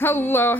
Hello,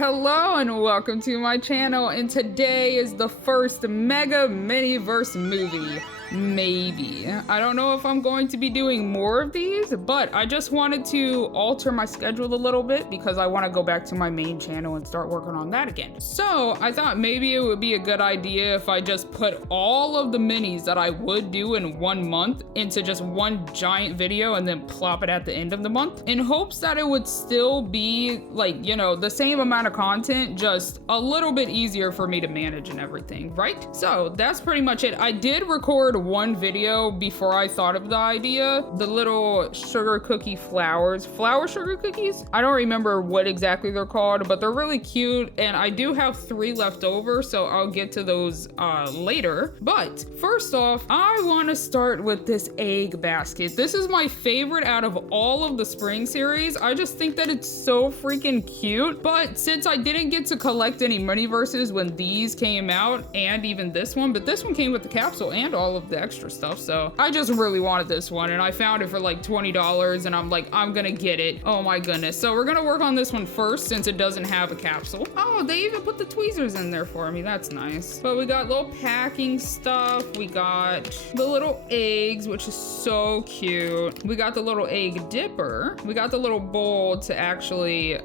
and welcome to my channel. And today is the first Mega Miniverse movie. Maybe. I don't know if I'm going to be doing more of these, but I just wanted to alter my schedule a little bit because I want to go back to my main channel and start working on that again. So I thought maybe it would be a good idea if I just put all of the minis that I would do in 1 month into just one giant video and then plop it at the end of the month in hopes that it would still be like, you know, the same amount of content, just a little bit easier for me to manage and everything, right? So that's pretty much it. I did record one video before I thought of the idea, the little sugar cookie flower sugar cookies. I don't remember what exactly they're called, but they're really cute, and I do have 3 left over, so I'll get to those later. But first off, I want to start with this egg basket. This is my favorite out of all of the spring series. I just think that it's so freaking cute. But since I didn't get to collect any Miniverses when these came out, and even this one, but this one came with the capsule and all of the extra stuff, so I just really wanted this one, and I found it for like $20, and I'm like, I'm gonna get it. Oh my goodness. So we're gonna work on this one first since it doesn't have a capsule. Oh, they even put the tweezers in there for me. That's nice. But we got little packing stuff. We got the little eggs, which is so cute. We got the little egg dipper. We got the little bowl to actually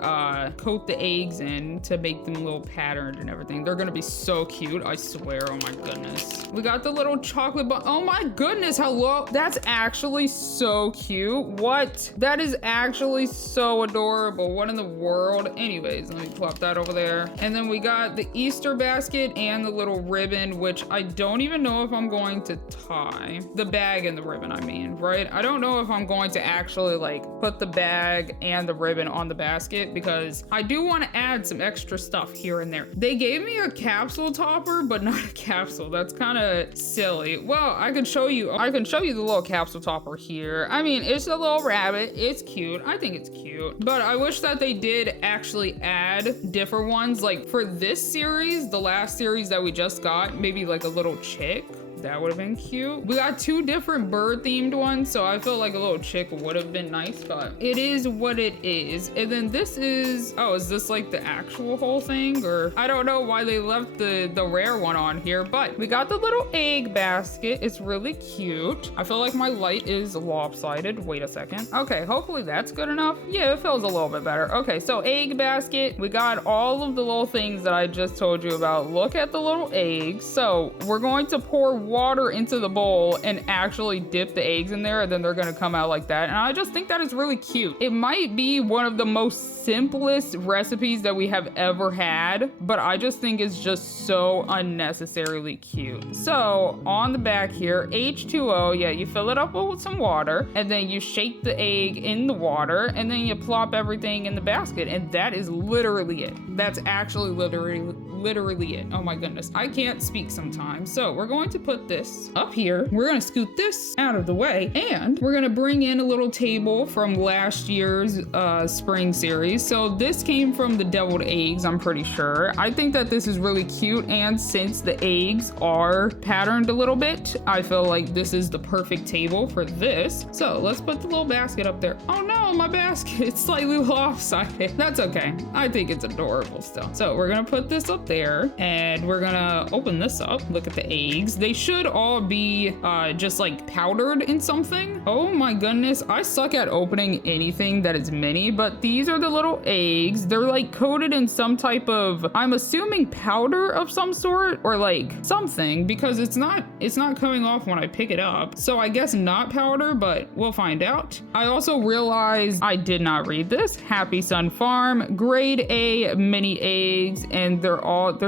coat the eggs in to make them a little patterned and everything. They're gonna be so cute, I swear. Oh my goodness. We got the little chocolate oh my goodness, hello. That's actually so cute. What? That is actually so adorable. What in the world? Anyways, let me plop that over there. And then we got the Easter basket and the little ribbon, which I don't even know if I'm going to tie. The bag and the ribbon, I mean, right? I don't know if I'm going to actually like put the bag and the ribbon on the basket because I do want to add some extra stuff here and there. They gave me a capsule topper, but not a capsule. That's kind of silly. Well, I can show you the little capsule topper here. I mean, it's a little rabbit. It's cute. I think it's cute. But I wish that they did actually add different ones. Like for this series, the last series that we just got, maybe like a little chick. That would have been cute. We got 2 different bird themed ones, so I feel like a little chick would have been nice, but it is what it is. And then this is, oh, is this like the actual whole thing? Or I don't know why they left the rare one on here, but we got the little egg basket. It's really cute. I feel like my light is lopsided. Wait a second. Okay, hopefully that's good enough. Yeah, it feels a little bit better. Okay, so egg basket. We got all of the little things that I just told you about. Look at the little eggs. So we're going to pour water into the bowl and actually dip the eggs in there, and then they're gonna come out like that. And I just think that is really cute. It might be one of the most simplest recipes that we have ever had, but I just think it's just so unnecessarily cute. So on the back here, H2O, yeah, you fill it up with some water, and then you shake the egg in the water, and then you plop everything in the basket, and that is literally it. That's actually literally it. Oh my goodness, I can't speak sometimes. So we're going to put this up here. We're gonna scoot this out of the way, and we're gonna bring in a little table from last year's spring series. So this came from the deviled eggs, I'm pretty sure. I think that this is really cute, and since the eggs are patterned a little bit, I feel like this is the perfect table for this. So let's put the little basket up there. Oh no, my basket, it's slightly lopsided. That's okay. I think it's adorable still. So we're gonna put this up there, and we're gonna open this up. Look at the eggs. They should all be just like powdered in something. Oh my goodness, I suck at opening anything that is mini, but these are the little eggs. They're like coated in some type of, I'm assuming powder of some sort, or like something, because it's not coming off when I pick it up. So I guess not powder, but we'll find out. I also realized I did not read this. Happy Sun Farm, grade A mini eggs, and they're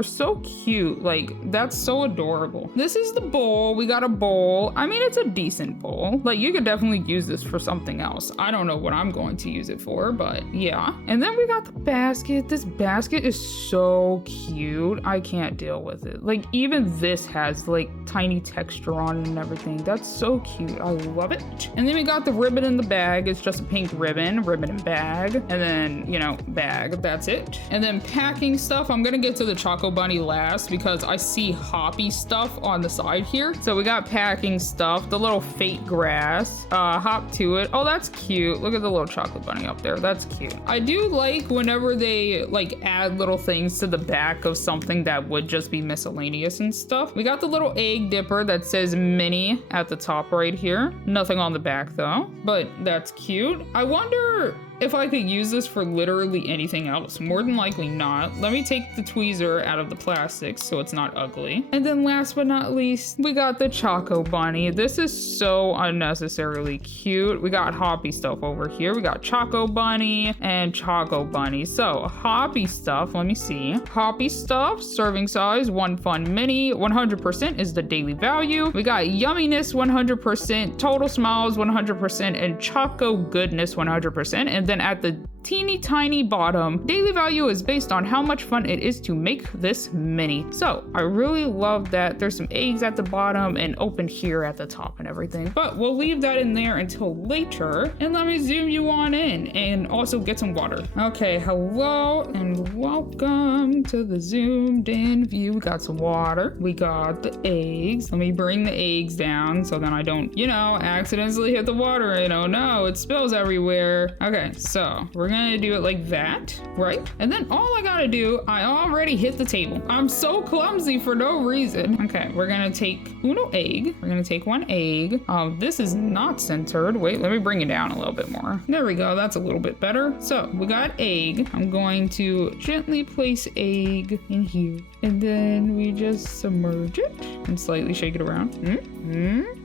so cute. Like, that's so adorable. This is the bowl. We got a bowl. I mean, it's a decent bowl. Like, you could definitely use this for something else. I don't know what I'm going to use it for, but yeah. And then we got the basket. This basket is so cute. I can't deal with it. Like, even this has like tiny texture on it and everything. That's so cute. I love it. And then we got the ribbon in the bag. It's just a pink ribbon and bag, and then, you know, bag. That's it. And then packing stuff. I'm gonna get to the Choco Bunny last because I see hoppy stuff on the side here. So we got packing stuff, the little fake grass, hop to it. Oh, that's cute. Look at the little Choco Bunny up there. That's cute. I do like whenever they like add little things to the back of something that would just be miscellaneous and stuff. We got the little egg dipper that says mini at the top right here. Nothing on the back though, but that's cute. I wonder if I could use this for literally anything else. More than likely not. Let me take the tweezer out of the plastic so it's not ugly. And then last but not least, we got the Choco Bunny. This is so unnecessarily cute. We got hoppy stuff over here. We got Choco Bunny and Choco Bunny. So hoppy stuff, let me see. Hoppy stuff, serving size, 1 fun mini, 100% is the daily value. We got yumminess 100%, total smiles 100%, and Choco goodness 100%. And then at the teeny tiny bottom, daily value is based on how much fun it is to make this mini. So I really love that there's some eggs at the bottom and open here at the top and everything, but we'll leave that in there until later. And let me zoom you on in and also get some water. Okay, hello and welcome to the zoomed in view. We got some water, we got the eggs. Let me bring the eggs down so then I don't, you know, accidentally hit the water and oh no, it spills everywhere. Okay, so we're gonna do it like that, right? And then all I gotta do, I already hit the table. I'm so clumsy for no reason. Okay, we're gonna take uno egg. We're gonna take 1 egg. This is not centered. Wait, let me bring it down a little bit more. There we go, that's a little bit better. So we got egg. I'm going to gently place egg in here. And then we just submerge it and slightly shake it around.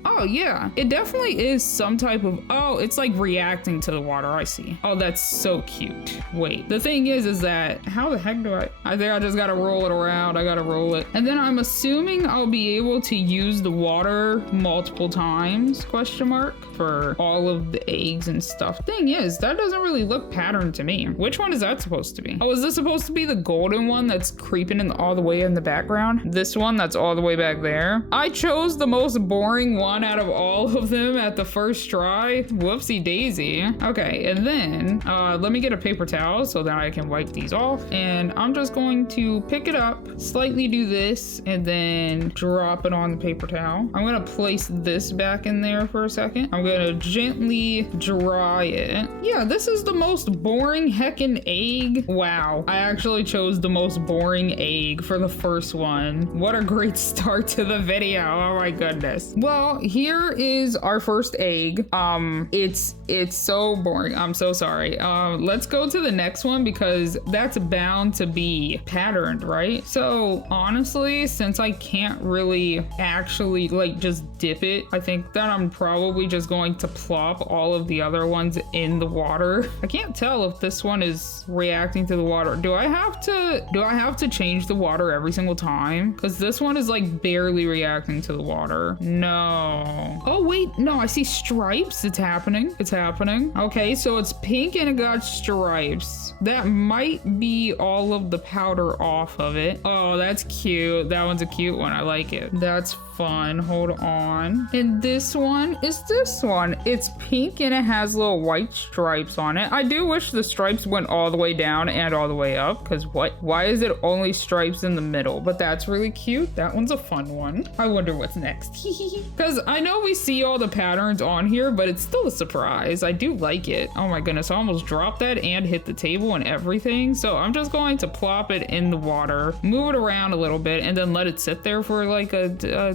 Oh yeah, it definitely is some type of, oh, it's like reacting to the water, I see. Oh, that's so cute. Wait, the thing is that, how the heck do I think I just gotta roll it around. I gotta roll it. And then I'm assuming I'll be able to use the water multiple times, question mark, for all of the eggs and stuff. Thing is, that doesn't really look patterned to me. Which one is that supposed to be? Oh, is this supposed to be the golden one that's creeping in all the way in the background? This one that's all the way back there? I chose the most boring one out of all of them at the first try. Whoopsie daisy. Okay, and then let me get a paper towel so that I can wipe these off. And I'm just going to pick it up, slightly do this, and then drop it on the paper towel. I'm gonna place this back in there for a second. I'm gonna gently dry it. Yeah, this is the most boring heckin' egg. Wow, I actually chose the most boring egg for the first one. What a great start to the video. Oh my goodness. Well, here is our first egg. It's so boring. I'm so sorry. Let's go to the next one because that's bound to be patterned, right? So honestly, since I can't really actually like just dip it, I think that I'm probably just going to plop all of the other ones in the water. I can't tell if this one is reacting to the water. Do I have to change the water every single time? Because this one is like barely reacting to the water. No. Oh wait, no, I see stripes. It's happening. It's happening. Okay, so it's pink and it got stripes. That might be all of the powder off of it. Oh, that's cute. That one's a cute one. I like it. That's fun. Hold on. And this one is this one. It's pink and it has little white stripes on it. I do wish the stripes went all the way down and all the way up, because why is it only stripes in the middle? But that's really cute. That one's a fun one. I wonder what's next. Because I know we see all the patterns on here, but it's still a surprise. I do like it. Oh my goodness, I almost dropped that and hit the table and everything. So I'm just going to plop it in the water, move it around a little bit, and then let it sit there for like a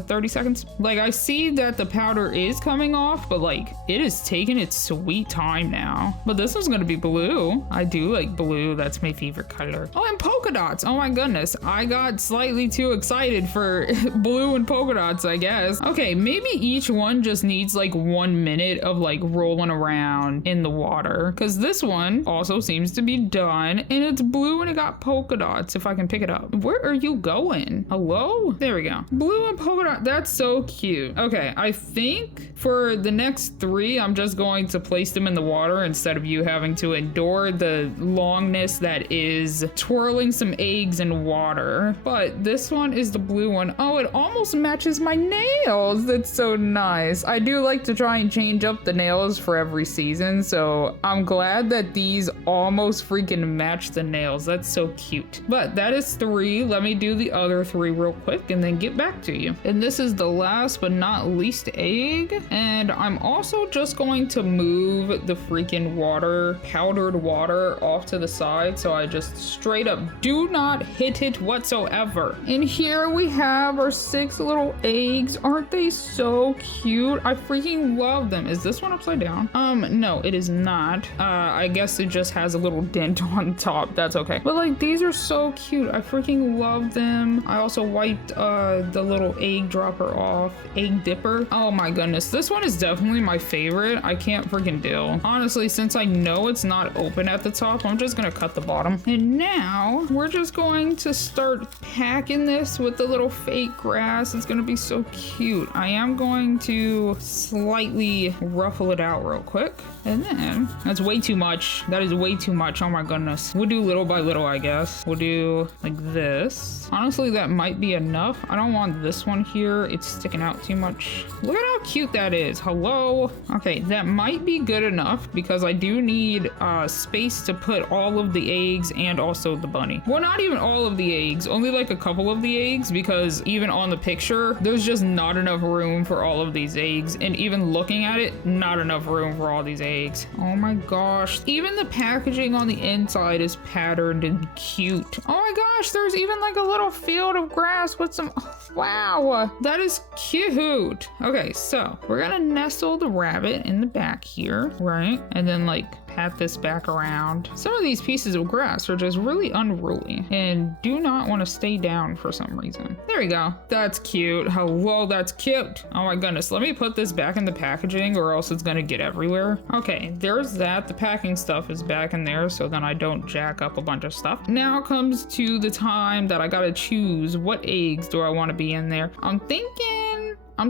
30 seconds. Like, I see that the powder is coming off, but like it is taking its sweet time now. But this one's gonna be blue. I do like blue. That's my favorite color. Oh, and polka dots. Oh my goodness, I got slightly too excited for blue and polka dots, I guess. Okay, maybe each one just needs like 1 minute of like rolling around in the water, because this one also seems to be done and it's blue and it got polka dots. If I can pick it up. Where are you going? Hello? There we go. Blue and polka dot. That's so cute. Okay, I think for the next 3, I'm just going to place them in the water instead of you having to endure the longness that is twirling some eggs in water. But this one is the blue one. Oh, it almost matches my nail. nails. That's so nice. I do like to try and change up the nails for every season, so I'm glad that these almost freaking match the nails. That's so cute. But that is 3. Let me do the other 3 real quick and then get back to you. And this is the last but not least egg. And I'm also just going to move the freaking water, powdered water, off to the side, so I just straight up do not hit it whatsoever. And here we have our 6 little eggs. Aren't they so cute? I freaking love them. Is this one upside down? No, it is not. I guess it just has a little dent on top. That's okay. But like, these are so cute. I freaking love them. I also wiped the little egg dropper off. Egg dipper. Oh my goodness. This one is definitely my favorite. I can't freaking deal. Honestly, since I know it's not open at the top, I'm just gonna cut the bottom. And now we're just going to start packing this with the little fake grass. It's gonna be so cute. I am going to slightly ruffle it out real quick. And then, that's way too much. That is way too much. Oh my goodness. We'll do little by little, I guess. We'll do like this. Honestly, that might be enough. I don't want this one here. It's sticking out too much. Look at how cute that is. Hello. Okay, that might be good enough because I do need space to put all of the eggs and also the bunny. Well, not even all of the eggs, only like a couple of the eggs, because even on the picture, there's just not enough room for all of these eggs. And even looking at it, not enough room for all these eggs. Oh my gosh. Even the packaging on the inside is patterned and cute. Oh my gosh, there's even like a little field of grass with some, wow, that is cute. Okay, so we're gonna nestle the rabbit in the back here, right? And then like pat this back around. Some of these pieces of grass are just really unruly and do not want to stay down for some reason. There we go. That's cute. Hello, that's cute. Oh my goodness. Let me put this back in the packaging or else it's gonna get everywhere. Okay, there's that. The packing stuff is back in there so then I don't jack up a bunch of stuff. Now comes to the time that I gotta choose what eggs do I want to be in there. I'm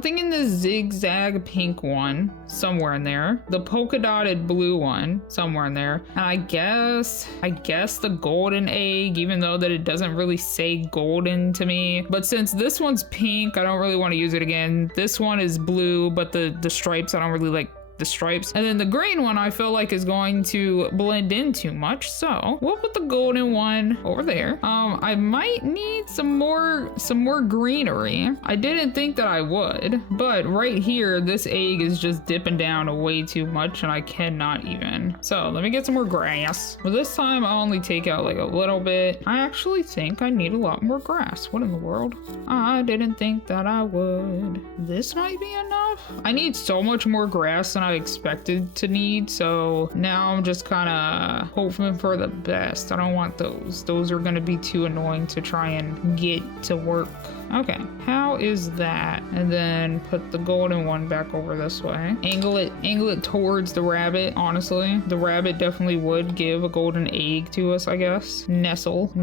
thinking the zigzag pink one, somewhere in there. The polka dotted blue one, somewhere in there. And I guess the golden egg, even though that it doesn't really say golden to me. But since this one's pink, I don't really want to use it again. This one is blue, but the stripes, I don't really like the stripes. And then the green one I feel like is going to blend in too much, so we'll put the golden one over there. I might need some more greenery. I didn't think that I would, but right here this egg is just dipping down way too much and I cannot even. So let me get some more grass. Well, this time I'll only take out like a little bit. I actually think I need a lot more grass. What in the world? I didn't think that I would. This might be enough. I need so much more grass than I expected to need, so now I'm just kind of hoping for the best. I don't want those. Those are going to be too annoying to try and get to work. Okay, how is that? And then put the golden one back over this way. Angle it towards the rabbit. Honestly, the rabbit definitely would give a golden egg to us, I guess. Nestle,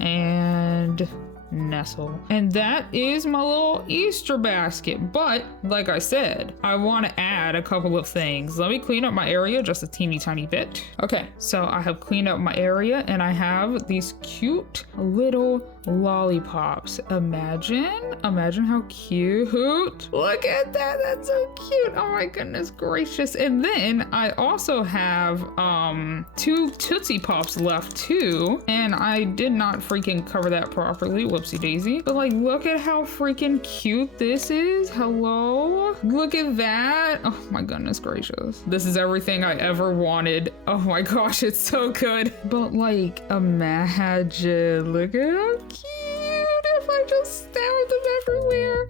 and nestle. And that is my little Easter basket. But like I said, I want to add a couple of things. Let me clean up my area just a teeny tiny bit. Okay, so I have cleaned up my area and I have these cute little lollipops. Imagine how cute. Look at that. That's so cute. Oh my goodness gracious. And then I also have 2 Tootsie Pops left too, and I did not freaking cover that properly. Whoopsie daisy. But like, look at how freaking cute this is. Hello, look at that. Oh my goodness gracious, this is everything I ever wanted. Oh my gosh, it's so good. But like, imagine, look at how cute if I just stab them everywhere.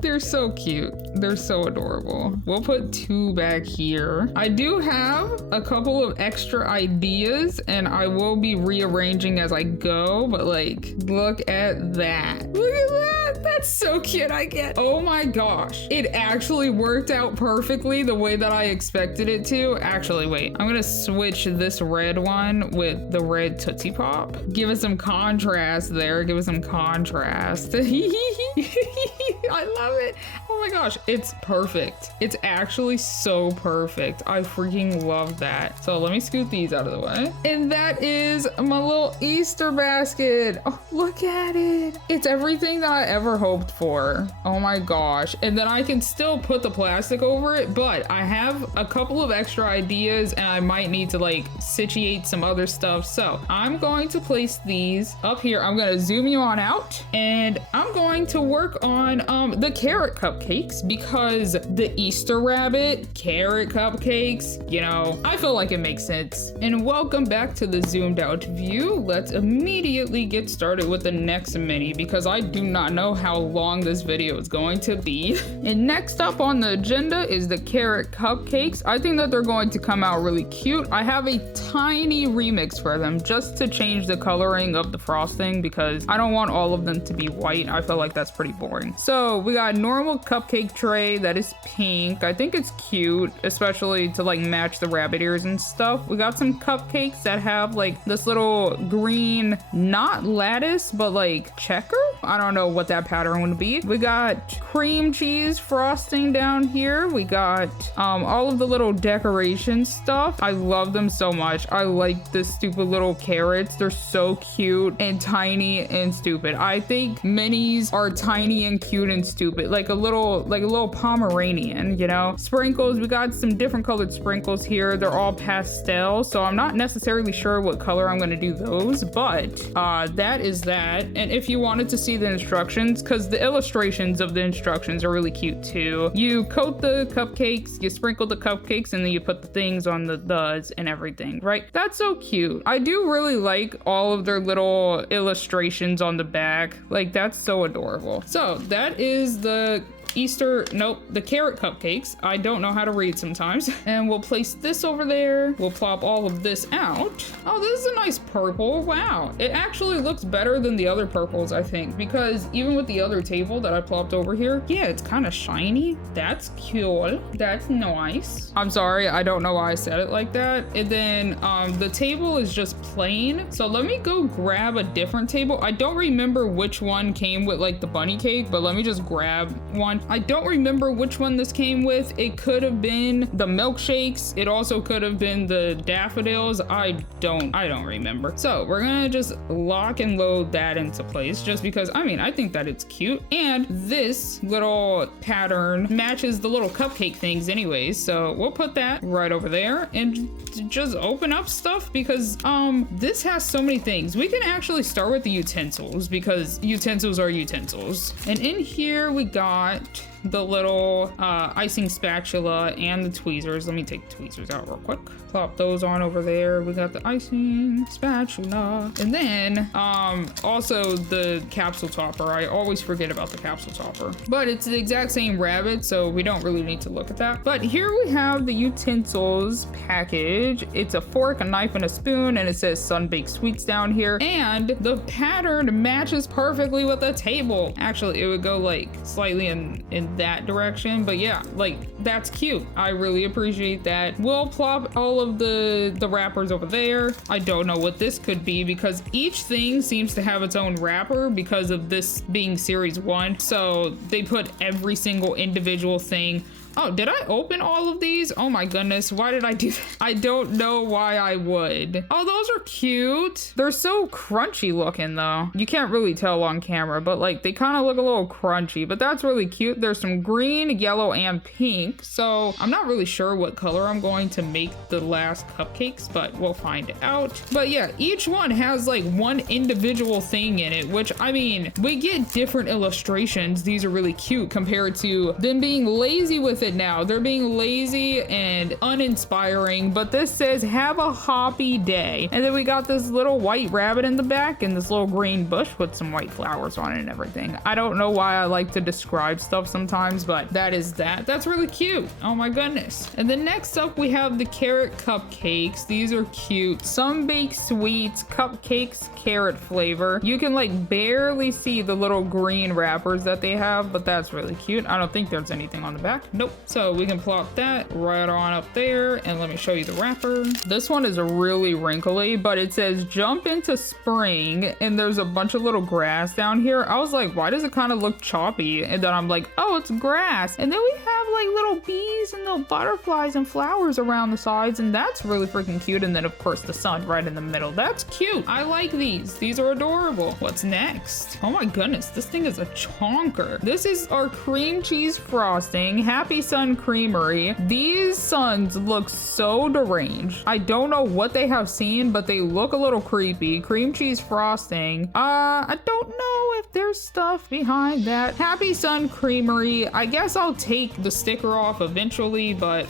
They're so cute. They're so adorable. We'll put 2 back here. I do have a couple of extra ideas and I will be rearranging as I go, but like, look at that. Look at that. That's so cute. Oh my gosh. It actually worked out perfectly the way that I expected it to. Actually, wait, I'm gonna switch this red one with the red Tootsie Pop. Give us some contrast there. Give us some contrast. I love love it. Oh my gosh, it's perfect. It's actually so perfect. I freaking love that. So let me scoot these out of the way. And that is my little Easter basket. Oh, look at it. It's everything that I ever hoped for. Oh my gosh. And then I can still put the plastic over it, but I have a couple of extra ideas and I might need to like situate some other stuff. So I'm going to place these up here. I'm going to zoom you on out and I'm going to work on the carrot cupcakes because the Easter rabbit, carrot cupcakes, you know, I feel like it makes sense. And welcome back to the zoomed out view. Let's immediately get started with the next mini because I do not know how long this video is going to be. And next up on the agenda is the carrot cupcakes. I think that they're going to come out really cute. I have a tiny remix for them just to change the coloring of the frosting because I don't want all of them to be white. I feel like that's pretty boring. So we got a normal cupcake tray that is pink. I think it's cute, especially to like match the rabbit ears and stuff. We got some cupcakes that have like this little green, not lattice, but like checker. I don't know what that pattern would be. We got cream cheese frosting down here. We got all of the little decoration stuff. I love them so much. I like the stupid little carrots. They're so cute and tiny and stupid. I think minis are tiny and cute and stupid, like a little Pomeranian, you know. Sprinkles, we got some different colored sprinkles here. They're all pastel, so I'm not necessarily sure what color I'm going to do those, but that is that. And if you wanted to see the instructions, because the illustrations of the instructions are really cute too. You coat the cupcakes, you sprinkle the cupcakes, and then you put the things on the does and everything, right? That's so cute. I do really like all of their little illustrations on the back. Like, that's so adorable. So that is the the carrot cupcakes. I don't know how to read sometimes. And we'll place this over there. We'll plop all of this out. Oh, this is a nice purple. Wow. It actually looks better than the other purples, I think, because even with the other table that I plopped over here, yeah, it's kind of shiny. That's cool. That's nice. I'm sorry, I don't know why I said it like that. And then the table is just plain. So let me go grab a different table. I don't remember which one came with like the bunny cake, but let me just grab one. I don't remember which one this came with. It could have been the milkshakes. It also could have been the daffodils. I don't remember. So we're gonna just lock and load that into place just because, I mean, I think that it's cute. And this little pattern matches the little cupcake things anyways. So we'll put that right over there and just open up stuff because this has so many things. We can actually start with the utensils because utensils are utensils. And in here we got the little icing spatula and the tweezers. Let me take the tweezers out real quick. Plop those on over there. We got the icing spatula. And then also the capsule topper. I always forget about the capsule topper. But it's the exact same rabbit, so we don't really need to look at that. But here we have the utensils package. It's a fork, a knife, and a spoon, and it says sun-baked sweets down here. And the pattern matches perfectly with the table. Actually, it would go like slightly in that direction, but yeah, like that's cute. I really appreciate that. We'll plop all of the wrappers over there. I don't know what this could be because each thing seems to have its own wrapper because of this being series 1, so they put every single individual thing. Oh, did I open all of these? Oh my goodness, why did I do that? I don't know why I would. Oh, those are cute. They're so crunchy looking though. You can't really tell on camera, but like they kind of look a little crunchy, but that's really cute. There's some green, yellow, and pink. So I'm not really sure what color I'm going to make the last cupcakes, but we'll find out. But yeah, each one has like one individual thing in it, which I mean, we get different illustrations. These are really cute compared to them being lazy with it now. They're being lazy and uninspiring, but this says have a hoppy day. And then we got this little white rabbit in the back and this little green bush with some white flowers on it and everything. I don't know why I like to describe stuff sometimes, but that is that. That's really cute. Oh my goodness. And then next up we have the carrot cupcakes. These are cute. Sun-baked sweets, cupcakes, carrot flavor. You can like barely see the little green wrappers that they have, but that's really cute. I don't think there's anything on the back. Nope. So we can plop that right on up there, and let me show you the wrapper. This one is really wrinkly, but it says jump into spring, and there's a bunch of little grass down here. I was like, why does it kind of look choppy? And then I'm like, oh, it's grass. And then we have like little bees and little butterflies and flowers around the sides, and that's really freaking cute. And then of course the sun right in the middle. That's cute. I like these. These are adorable. What's next? Oh my goodness, this thing is a chonker. This is our cream cheese frosting, Happy Sun Creamery. These suns look so deranged. I don't know what they have seen, but they look a little creepy. Cream cheese frosting. I don't know if there's stuff behind that. Happy Sun Creamery. I guess I'll take the sticker off eventually, but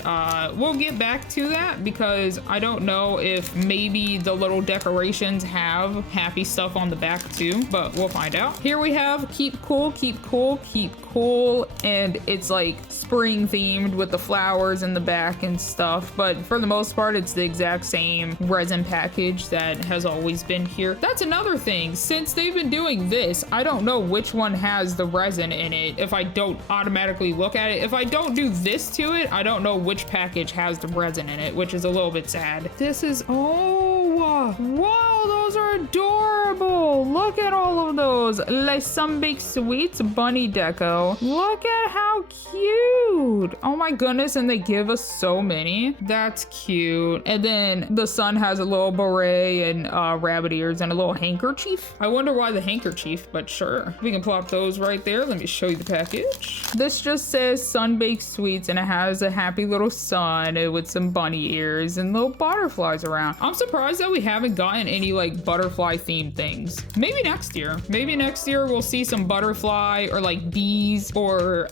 we'll get back to that because I don't know if maybe the little decorations have happy stuff on the back too, but we'll find out. Here we have keep cool, keep cool, keep cool, and it's like spring themed with the flowers in the back and stuff, but for the most part it's the exact same resin package that has always been here. That's another thing. Since they've been doing this, I don't know which one has the resin in it if I don't automatically look at it. If I don't do this to it, I don't know which package has the resin in it, which is a little bit sad. This is, oh, whoa, those are adorable. Look at all of those. Les Sunbaked Sweets bunny deco. Look at how cute. Oh my goodness, and they give us so many. That's cute. And then the sun has a little beret and rabbit ears and a little handkerchief. I wonder why the handkerchief, but sure. We can plop those right there. Let me show you the package. This just says Sunbaked Sweets, and it has a happy little sun with some bunny ears and little butterflies around. I'm surprised that we haven't gotten any like butterfly themed things. Maybe next year. Maybe next year we'll see some butterfly or like bees or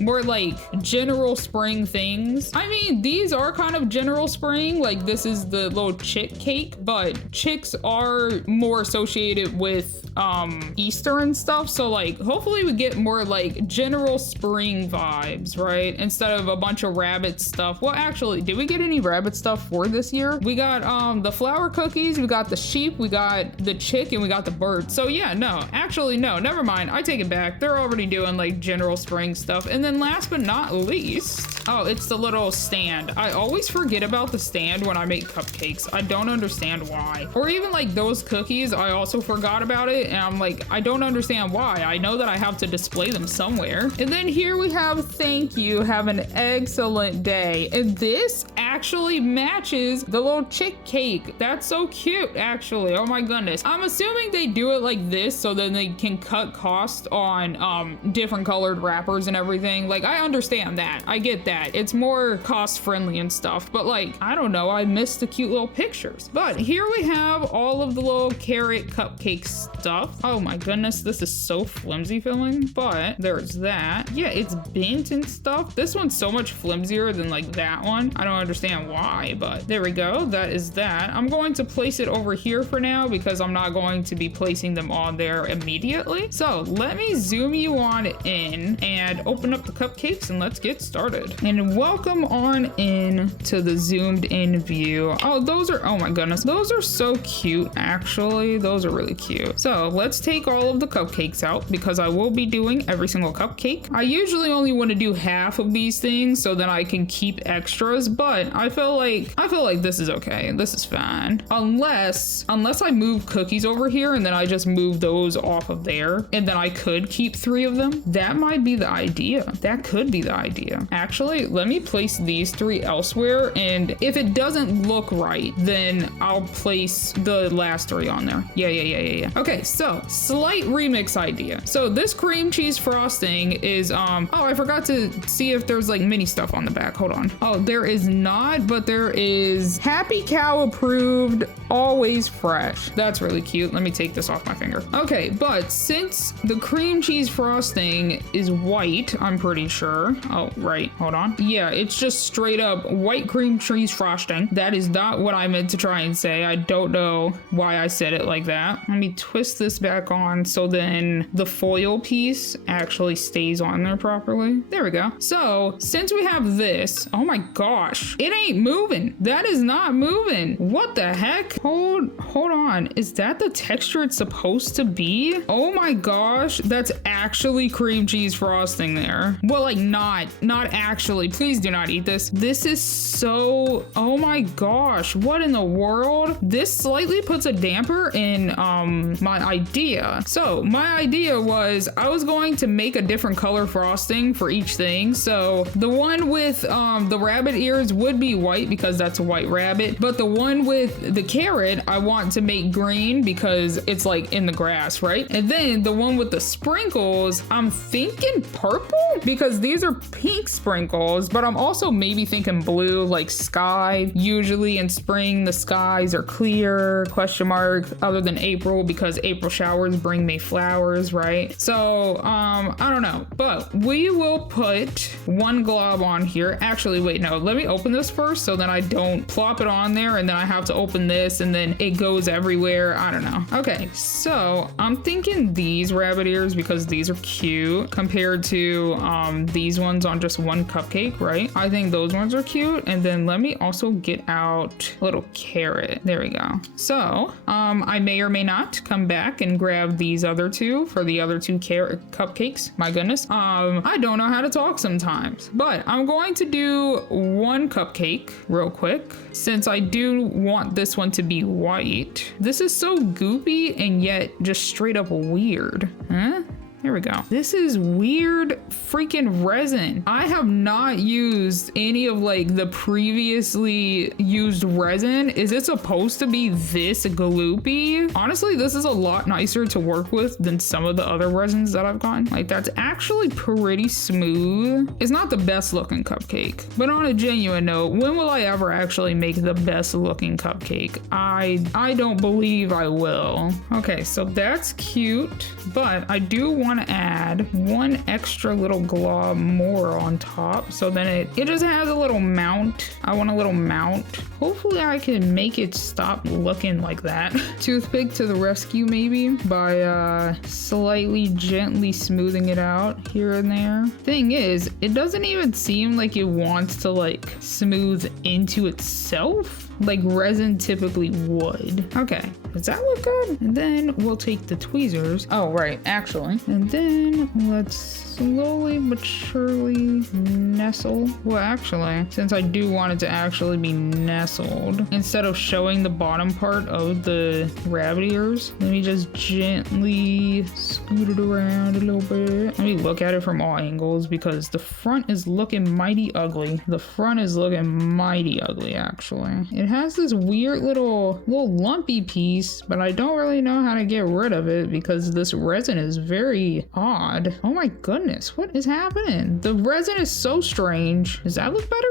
more like general spring things. I mean, these are kind of general spring. Like this is the little chick cake, but chicks are more associated with Easter and stuff. So like hopefully we get more like general spring vibes, right? Instead of a bunch of rabbit stuff. Well, actually, did we get any rabbit stuff for this year? We got the flower cookies, we got the sheep, we got the chick, and we got the bird. So yeah, no, actually no, never mind. I take it back. They're already doing like general spring stuff. And then last but not least, oh, it's the little stand. I always forget about the stand when I make cupcakes. I don't understand why. Or even like those cookies, I also forgot about it. And I'm like, I don't understand why. I know that I have to display them somewhere. And then here we have thank you, have an excellent day. And this actually matches the little chick cake. That's so cute, actually. Oh my goodness. I'm assuming they do it like this so then they can cut cost on different colored wrappers and everything. Like, I understand that. I get that. It's more cost friendly and stuff. But like, I don't know. I missed the cute little pictures. But here we have all of the little carrot cupcake stuff. Oh my goodness. This is so flimsy feeling. But there's that. Yeah, it's bent and stuff. This one's so much flimsier than like that one. I don't understand why, but there we go. That is that. I'm going to place it over here for now because I'm not going to be placing them on there immediately. So let me zoom you on in and open up the cupcakes and let's get started. And welcome on in to the zoomed in view. Oh, those are, oh my goodness. Those are so cute, actually. Those are really cute. So let's take all of the cupcakes out because I will be doing every single cupcake. I usually only want to do half of these things so that I can keep extras, but I feel like this is okay. This is fine. Unless I move cookies over here and then I just move those off of there and then I could keep 3 of them. That might be the idea. That could be the idea. Actually, let me place these 3 elsewhere, and if it doesn't look right, then I'll place the last 3 on there. Yeah. Okay, so slight remix idea. So this cream cheese frosting is oh, I forgot to see if there's like mini stuff on the back. Hold on. Oh, there is not, but there is Happy Cow approved, always fresh. That's really cute. Let me take this off my finger. Okay, but since the cream cheese frosting is white, I'm pretty sure. Oh, right. Hold on. Yeah, it's just straight up white cream cheese frosting. That is not what I meant to try and say. I don't know why I said it like that. Let me twist this back on so then the foil piece actually stays on there properly. There we go. So since we have this, oh my gosh, it ain't moving. That is not moving. What the heck? Hold on. Is that the texture it's supposed to be? Oh my gosh, that's actually cream cheese frosting there. Well, like not actually Actually, please do not eat this. This is so, oh my gosh, what in the world? This slightly puts a damper in my idea. So my idea was I was going to make a different color frosting for each thing. So the one with the rabbit ears would be white because that's a white rabbit, but the one with the carrot I want to make green because it's like in the grass, right? And then the one with the sprinkles, I'm thinking purple because these are pink sprinkles, but I'm also maybe thinking blue, like sky. Usually in spring the skies are clear, question mark, other than April because April showers bring me flowers, right? So I don't know, but we will put one glob on here. Actually, wait, no, let me open this first so then I don't plop it on there and then I have to open this and then it goes everywhere. I don't know. Okay, so I'm thinking these rabbit ears because these are cute compared to these ones on just one cupcake, right? I think those ones are cute. And then let me also get out a little carrot. There we go. So I may or may not come back and grab these other two for the other two carrot cupcakes. My goodness. I don't know how to talk sometimes, but I'm going to do one cupcake real quick since I do want this one to be white. This is so goopy and yet just straight up weird. Huh? Here we go. This is weird freaking resin. I have not used any of like the previously used resin. Is it supposed to be this gloopy? Honestly, this is a lot nicer to work with than some of the other resins that I've gotten. Like that's actually pretty smooth. It's not the best looking cupcake, but on a genuine note, when will I ever actually make the best looking cupcake? I don't believe I will. Okay, so that's cute, but I do want to add one extra little glob more on top so then it just has a little mount. I want a little mount. Hopefully I can make it stop looking like that. Toothpick to the rescue maybe by slightly gently smoothing it out here and there. Thing is, it doesn't even seem like it wants to like smooth into itself like resin typically would. Okay, does that look good? And then we'll take the tweezers. Oh, right, actually. And then let's slowly but surely nestle. Well, actually, since I do want it to actually be nestled, instead of showing the bottom part of the rabbit ears, let me just gently scoot it around a little bit. Let me look at it from all angles because the front is looking mighty ugly. The front is looking mighty ugly, actually. It has this weird little lumpy piece, but I don't really know how to get rid of it because this resin is very odd. Oh my goodness, what is happening? The resin is so strange. Does that look better?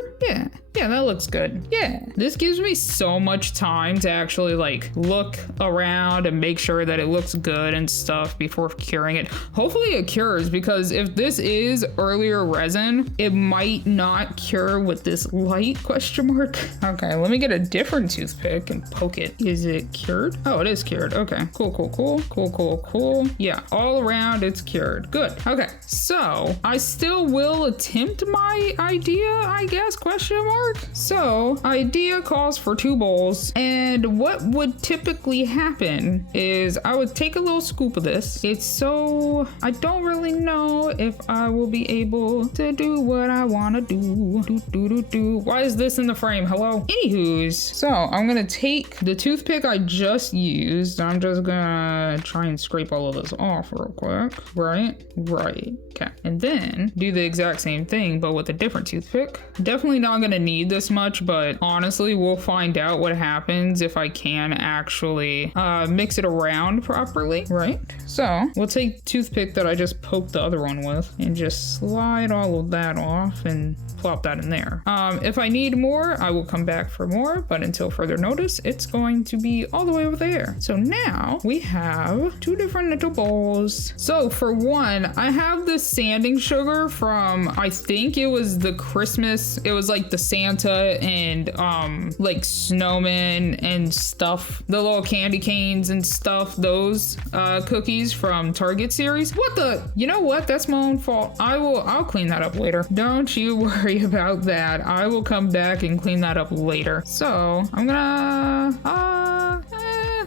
Yeah, that looks good. Yeah, this gives me so much time to actually like look around and make sure that it looks good and stuff before curing it. Hopefully it cures because if this is earlier resin, it might not cure with this light question mark. Okay, let me get a different toothpick and poke it. Is it cured? Oh, it is cured. Okay, cool. Yeah, all around it's cured. Good. Okay, so I still will attempt my idea, I guess, question mark. So idea calls for 2 bowls, and what would typically happen is I would take a little scoop of this. It's so I don't really know if I will be able to do what I want to do. Why is this in the frame? Hello? Anywho's, so I'm gonna take the toothpick I just used. I'm just gonna try and scrape all of this off real quick. Right. Okay, and then do the exact same thing but with a different toothpick. Definitely not gonna need this much, but honestly we'll find out what happens if I can actually mix it around properly, right? So we'll take toothpick that I just poked the other one with and just slide all of that off and plop that in there. If I need more, I will come back for more, but until further notice, it's going to be all the way over there. So now we have 2 different little bowls. So for one, I have this sanding sugar from, I think it was the Christmas, it was like the Santa and like snowmen and stuff, the little candy canes and stuff, those cookies from Target series. What the, you know what? That's my own fault. I'll clean that up later. Don't you worry about that. I will come back and clean that up later. So I'm gonna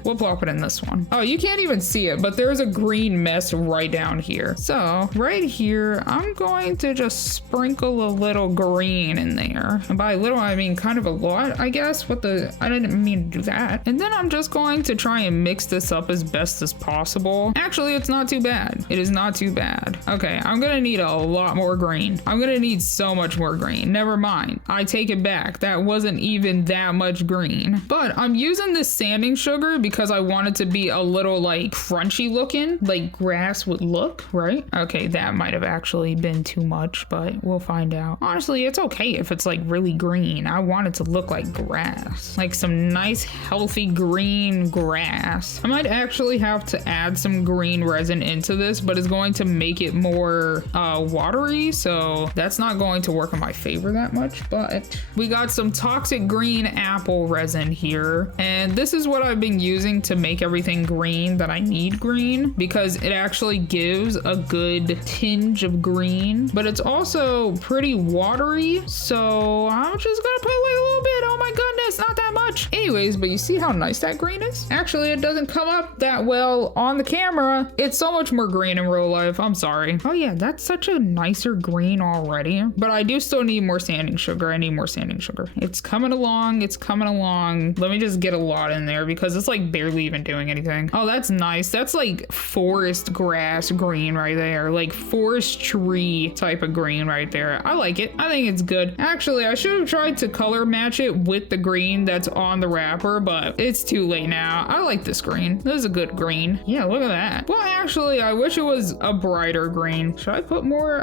We'll plop it in this one. Oh, you can't even see it, but there's a green mess right down here. So right here, I'm going to just sprinkle a little green in there. And by little, I mean kind of a lot, I guess. I didn't mean to do that. And then I'm just going to try and mix this up as best as possible. Actually, it's not too bad. It is not too bad. Okay, I'm gonna need a lot more green. I'm gonna need so much more green. Never mind. I take it back. That wasn't even that much green. But I'm using this sanding sugar because I want it to be a little like crunchy looking, like grass would look, right? Okay, that might have actually been too much, but we'll find out. Honestly, it's okay if it's like really green. I want it to look like grass, like some nice healthy green grass. I might actually have to add some green resin into this, but it's going to make it more watery, so that's not going to work in my favor that much. But we got some toxic green apple resin here, and this is what I've been using to make everything green that I need green, because it actually gives a good tinge of green, but it's also pretty watery, so I'm just gonna put like a little bit. Oh my goodness, not that much. Anyways, but you see how nice that green is? Actually, it doesn't come up that well on the camera. It's so much more green in real life. I'm sorry. Oh yeah, that's such a nicer green already, but I do still need more sanding sugar. I need more sanding sugar. It's coming along. It's coming along. Let me just get a lot in there because it's like barely even doing anything. Oh, that's nice. That's like forest grass green right there, like forest tree type of green right there. I like it. I think it's good. Actually, I should have tried to color match it with the green that's on the wrapper, but it's too late now. I like this green. This is a good green. Yeah, look at that. Well, actually, I wish it was a brighter green. Should I put more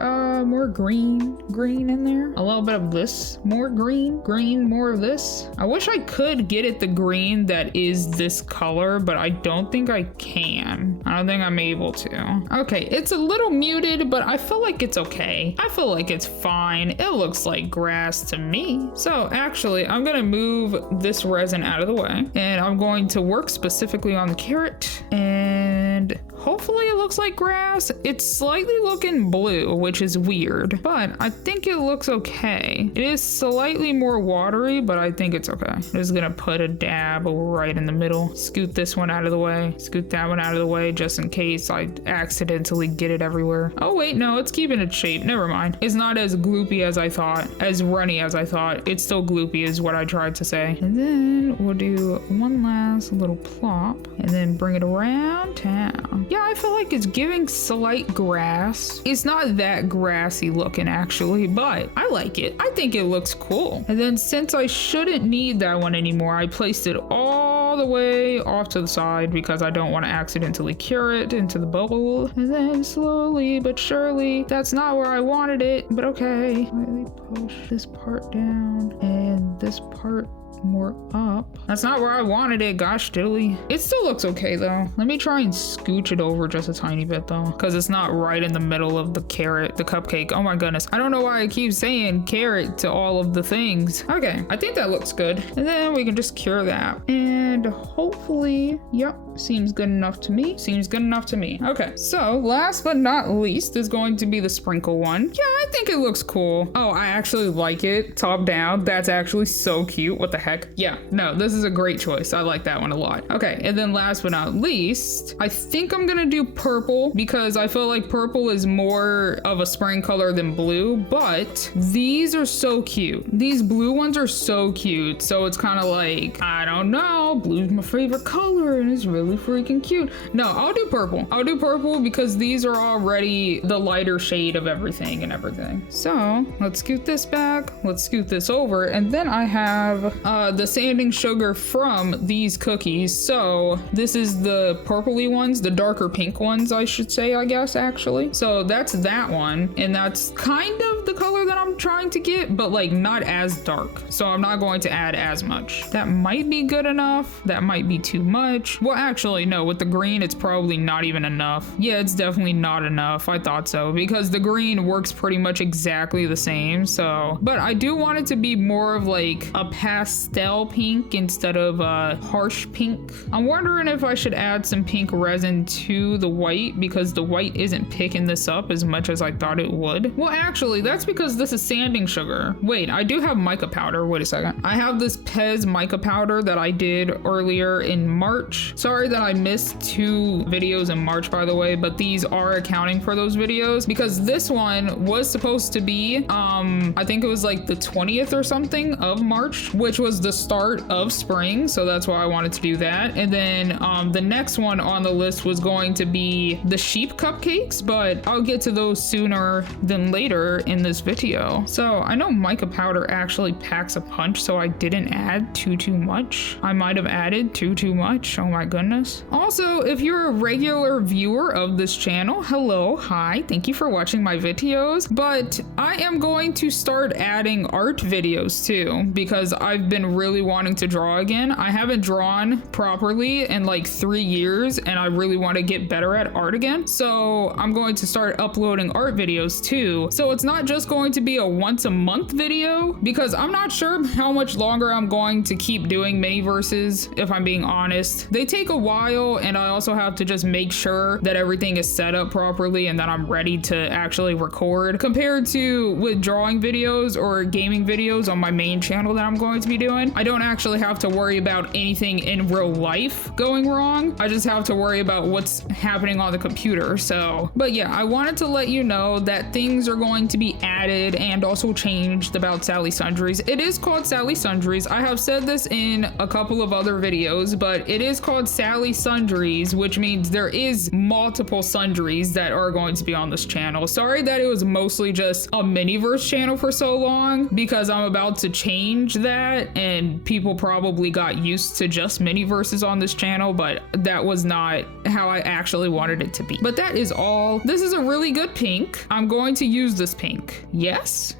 green in there? A little bit of this, more green, more of this. I wish I could get it the green that is this color, but I don't think I can. I don't think I'm able to. Okay, it's a little muted, but I feel like it's okay. I feel like it's fine. It looks like grass to me. So actually, I'm gonna move this resin out of the way, and I'm going to work specifically on the carrot, and hopefully it looks like grass. It's slightly looking blue, which is weird, but I think it looks okay. It is slightly more watery, but I think it's okay. I'm just gonna put a dab right in the middle. Scoot this one out of the way. Scoot that one out of the way just in case I accidentally get it everywhere. Oh wait, no, it's keeping its shape. Never mind. It's not as gloopy as I thought, as runny as I thought. It's still gloopy is what I tried to say. And then we'll do one last little plop and then bring it around town. Yeah, I feel like it's giving slight grass. It's not that grassy looking actually, but I like it. I think it looks cool. And then since I shouldn't need that one anymore, I placed it all the way off to the side because I don't want to accidentally cure it into the bubble. And then slowly but surely, that's not where I wanted it, but okay. Slightly push this part down and this part more up. That's not where I wanted it, gosh diddly. It still looks okay though. Let me try and scooch it over just a tiny bit though, because it's not right in the middle of the carrot, the cupcake. Oh my goodness. I don't know why I keep saying carrot to all of the things. Okay, I think that looks good. And then we can just cure that. And hopefully, yep, seems good enough to me. Seems good enough to me. Okay, so last but not least is going to be the sprinkle one. Yeah, I think it looks cool. Oh, I actually like it top down. That's actually so cute. What the heck? Yeah, no, this is a great choice. I like that one a lot. Okay, and then last but not least, I think I'm gonna do purple because I feel like purple is more of a spring color than blue, but these are so cute. These blue ones are so cute. So it's kind of like, I don't know, blue's my favorite color and it's really freaking cute. No, I'll do purple. I'll do purple because these are already the lighter shade of everything and everything. So let's scoot this back. Let's scoot this over. And then I have the sanding sugar from these cookies. So this is the purpley ones, the darker pink ones, I should say, I guess, actually. So that's that one. And that's kind of the color that I'm trying to get, but like not as dark. So I'm not going to add as much. That might be good enough. That might be too much. Well, actually, no, with the green, it's probably not even enough. Yeah, it's definitely not enough. I thought so, because the green works pretty much exactly the same, so. But I do want it to be more of like a pastel pink instead of a harsh pink. I'm wondering if I should add some pink resin to the white, because the white isn't picking this up as much as I thought it would. Well, actually, that's because this is sanding sugar. Wait, I do have mica powder. Wait a second. I have this Pez mica powder that I did earlier in March. Sorry that I missed 2 videos in March, by the way, but these are accounting for those videos, because this one was supposed to be, I think it was like the 20th or something of March, which was the start of spring. So that's why I wanted to do that. And then the next one on the list was going to be the sheep cupcakes, but I'll get to those sooner than later in this video. So I know mica powder actually packs a punch, so I didn't add too much. I might have added too much. Oh my goodness. Also, if you're a regular viewer of this channel, hello, hi, thank you for watching my videos, but I am going to start adding art videos too, because I've been really wanting to draw again. I haven't drawn properly in like 3 years, and I really want to get better at art again. So I'm going to start uploading art videos too. So it's not just going to be a once a month video, because I'm not sure how much longer I'm going to keep doing Miniverses, if I'm being honest. They take a while, and I also have to just make sure that everything is set up properly and that I'm ready to actually record, compared to with drawing videos or gaming videos on my main channel that I'm going to be doing. I don't actually have to worry about anything in real life going wrong. I just have to worry about what's happening on the computer. So, but yeah, I wanted to let you know that things are going to be added and also changed about Sally Sundries. It is called Sally Sundries. I have said this in a couple of other videos, but it is called Sally Sundries, which means there is multiple sundries that are going to be on this channel. Sorry that it was mostly just a Miniverse channel for so long, because I'm about to change that, and people probably got used to just Miniverses on this channel, but that was not how I actually wanted it to be. But that is all. This is a really good pink. I'm going to use this pink. Yes,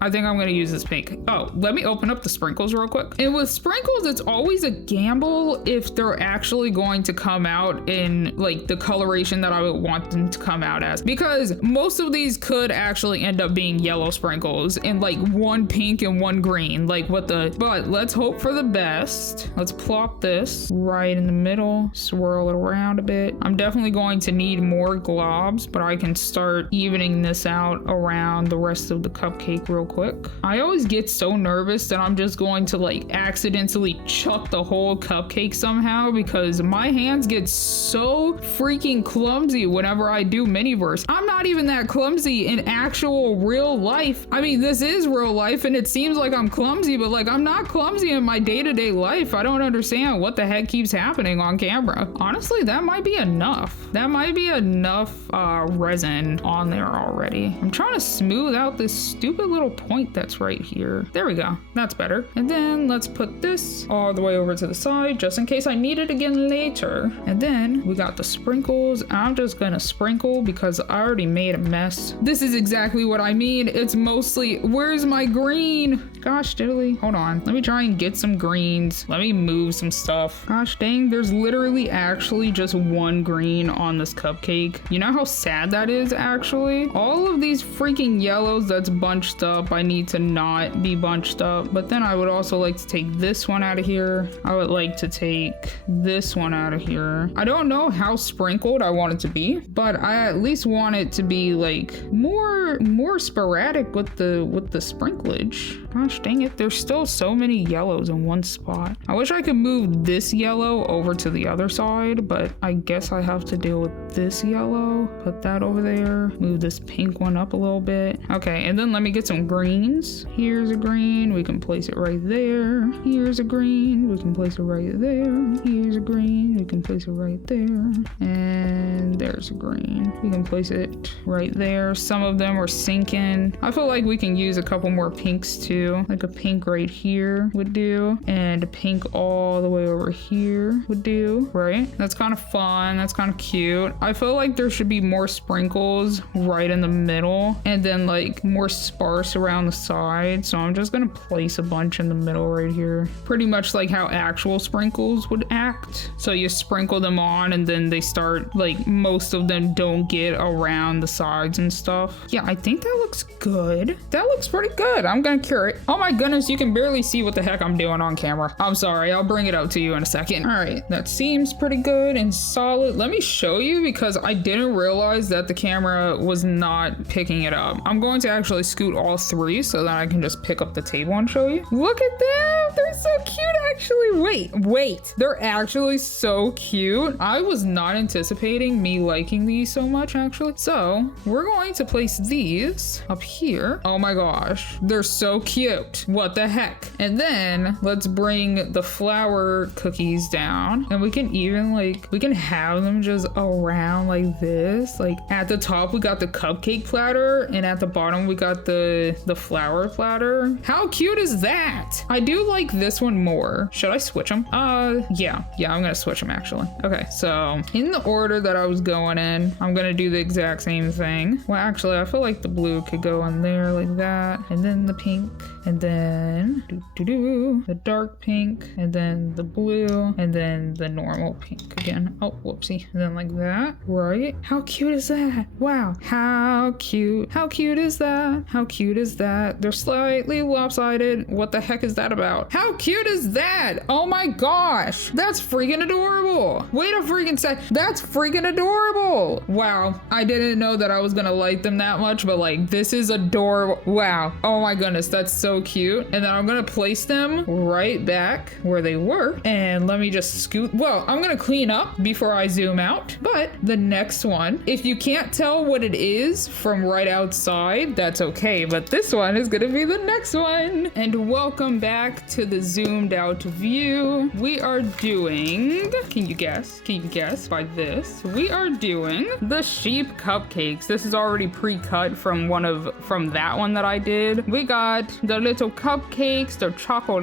I think I'm going to use this pink. Oh, let me open up the sprinkles real quick. And with sprinkles, it's always a gamble if they're actually going to come out in like the coloration that I would want them to come out as, because most of these could actually end up being yellow sprinkles and like one pink and one green, like what the, but let's hope for the best. Let's plop this right in the middle, swirl it around a bit. I'm definitely going to need more globs, but I can start evening this out around the rest of the cupcake real quick. I always get so nervous that I'm just going to like accidentally chuck the whole cupcake somehow, because my hands get so freaking clumsy whenever I do Miniverse. I'm not even that clumsy in actual real life. I mean, this is real life and it seems like I'm clumsy, but like I'm not clumsy in my day-to-day life. I don't understand what the heck keeps happening on camera. Honestly, that might be enough. That might be enough resin on there already. I'm trying to smooth out this stupid little point that's right here. There we go. That's better. And then let's put this all the way over to the side just in case I need it again later. And then we got the sprinkles. I'm just gonna sprinkle because I already made a mess. This is exactly what I mean. It's mostly, where's my green? Gosh diddly. Hold on. Let me try and get some greens. Let me move some stuff. Gosh dang, there's literally actually just one green on this cupcake. You know how sad that is actually? All of these freaking yellows that's bunched up, I need to not be bunched up. But then I would also like to take this one out of here. I would like to take this one out of here. I don't know how sprinkled I want it to be, but I at least want it to be like more sporadic with the sprinklage. Gosh dang it, there's still so many yellows in one spot. I wish I could move this yellow over to the other side, but I guess I have to deal with this yellow. Put that over there. Move this pink one up a little bit. Okay, and then let me get some greens. Here's a green. We can place it right there. Here's a green. We can place it right there. Here's a green. We can place it right there. And there's green. We can place it right there. Some of them are sinking. I feel like we can use a couple more pinks too. Like a pink right here would do. And a pink all the way over here would do, right? That's kind of fun. That's kind of cute. I feel like there should be more sprinkles right in the middle and then like more sparse around the side. So I'm just gonna place a bunch in the middle right here. Pretty much like how actual sprinkles would act. So you sprinkle them on and then they start, like, most of them don't get around the sides and stuff. Yeah, I think that looks good. That looks pretty good. I'm gonna cure it. Oh my goodness, you can barely see what the heck I'm doing on camera. I'm sorry, I'll bring it up to you in a second. All right, that seems pretty good and solid. Let me show you because I didn't realize that the camera was not picking it up. I'm going to actually scoot all three so that I can just pick up the table and show you. Look at them, they're so cute actually. Wait, they're actually so cute. I was not anticipating me liking these so much actually. So we're going to place these up here. Oh my gosh, they're so cute. What the heck? And then let's bring the flour cookies down and we can even like, we can have them just around like this. Like at the top we got the cupcake platter and at the bottom we got the flour platter. How cute is that? I do like this one more. Should I switch them? Yeah, I'm gonna switch them actually. Okay, so in the order that I was going in, I'm gonna do the exact same thing. Well, actually, I feel like the blue could go in there like that, and then the pink, and then the dark pink, and then the blue, and then the normal pink again. Oh, whoopsie. And then like that, right? How cute is that? Wow, how cute. How cute is that? How cute is that? They're slightly lopsided. What the heck is that about? How cute is that? Oh my gosh, that's freaking adorable. Wait a freaking sec. That's freaking adorable. Wow, I didn't know that I was gonna like them that much, but like this is adorable. Wow, oh my goodness, that's so cute. And then I'm gonna place them right back where they were. And let me just scoot. Well, I'm gonna clean up before I zoom out. But the next one, if you can't tell what it is from right outside, that's okay. But this one is gonna be the next one. And welcome back to the zoomed out view. We are doing, can you guess? Can you guess by this? We are doing the sheep cupcakes. This is already pre-cut from that one that I did. We got the little cupcakes, the chocolate,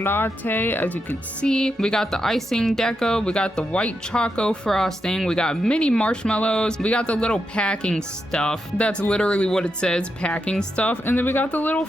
as you can see. We got the icing deco. We got the white choco frosting. We got mini marshmallows. We got the little packing stuff. That's literally what it says, packing stuff. And then we got the little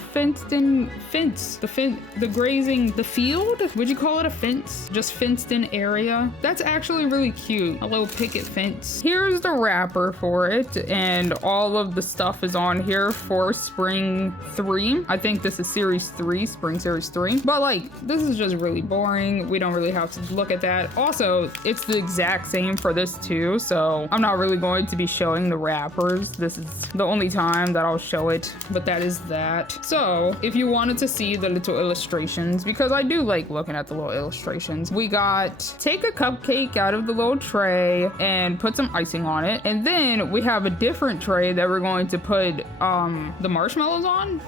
the grazing, the field? Would you call it a fence? Just fenced in area. That's actually really cute. A little picket fence. Here's the wrapper for it. And all of the stuff is on here for spring 3. I think this is series 3, spring series 3. But like, this is just really boring. We don't really have to look at that. Also, it's the exact same for this too. So I'm not really going to be showing the wrappers. This is the only time that I'll show it, but that is that. So if you wanted to see the little illustrations, because I do like looking at the little illustrations, we got take a cupcake out of the little tray and put some icing on it. And then we have a different tray that we're going to put the marshmallows on.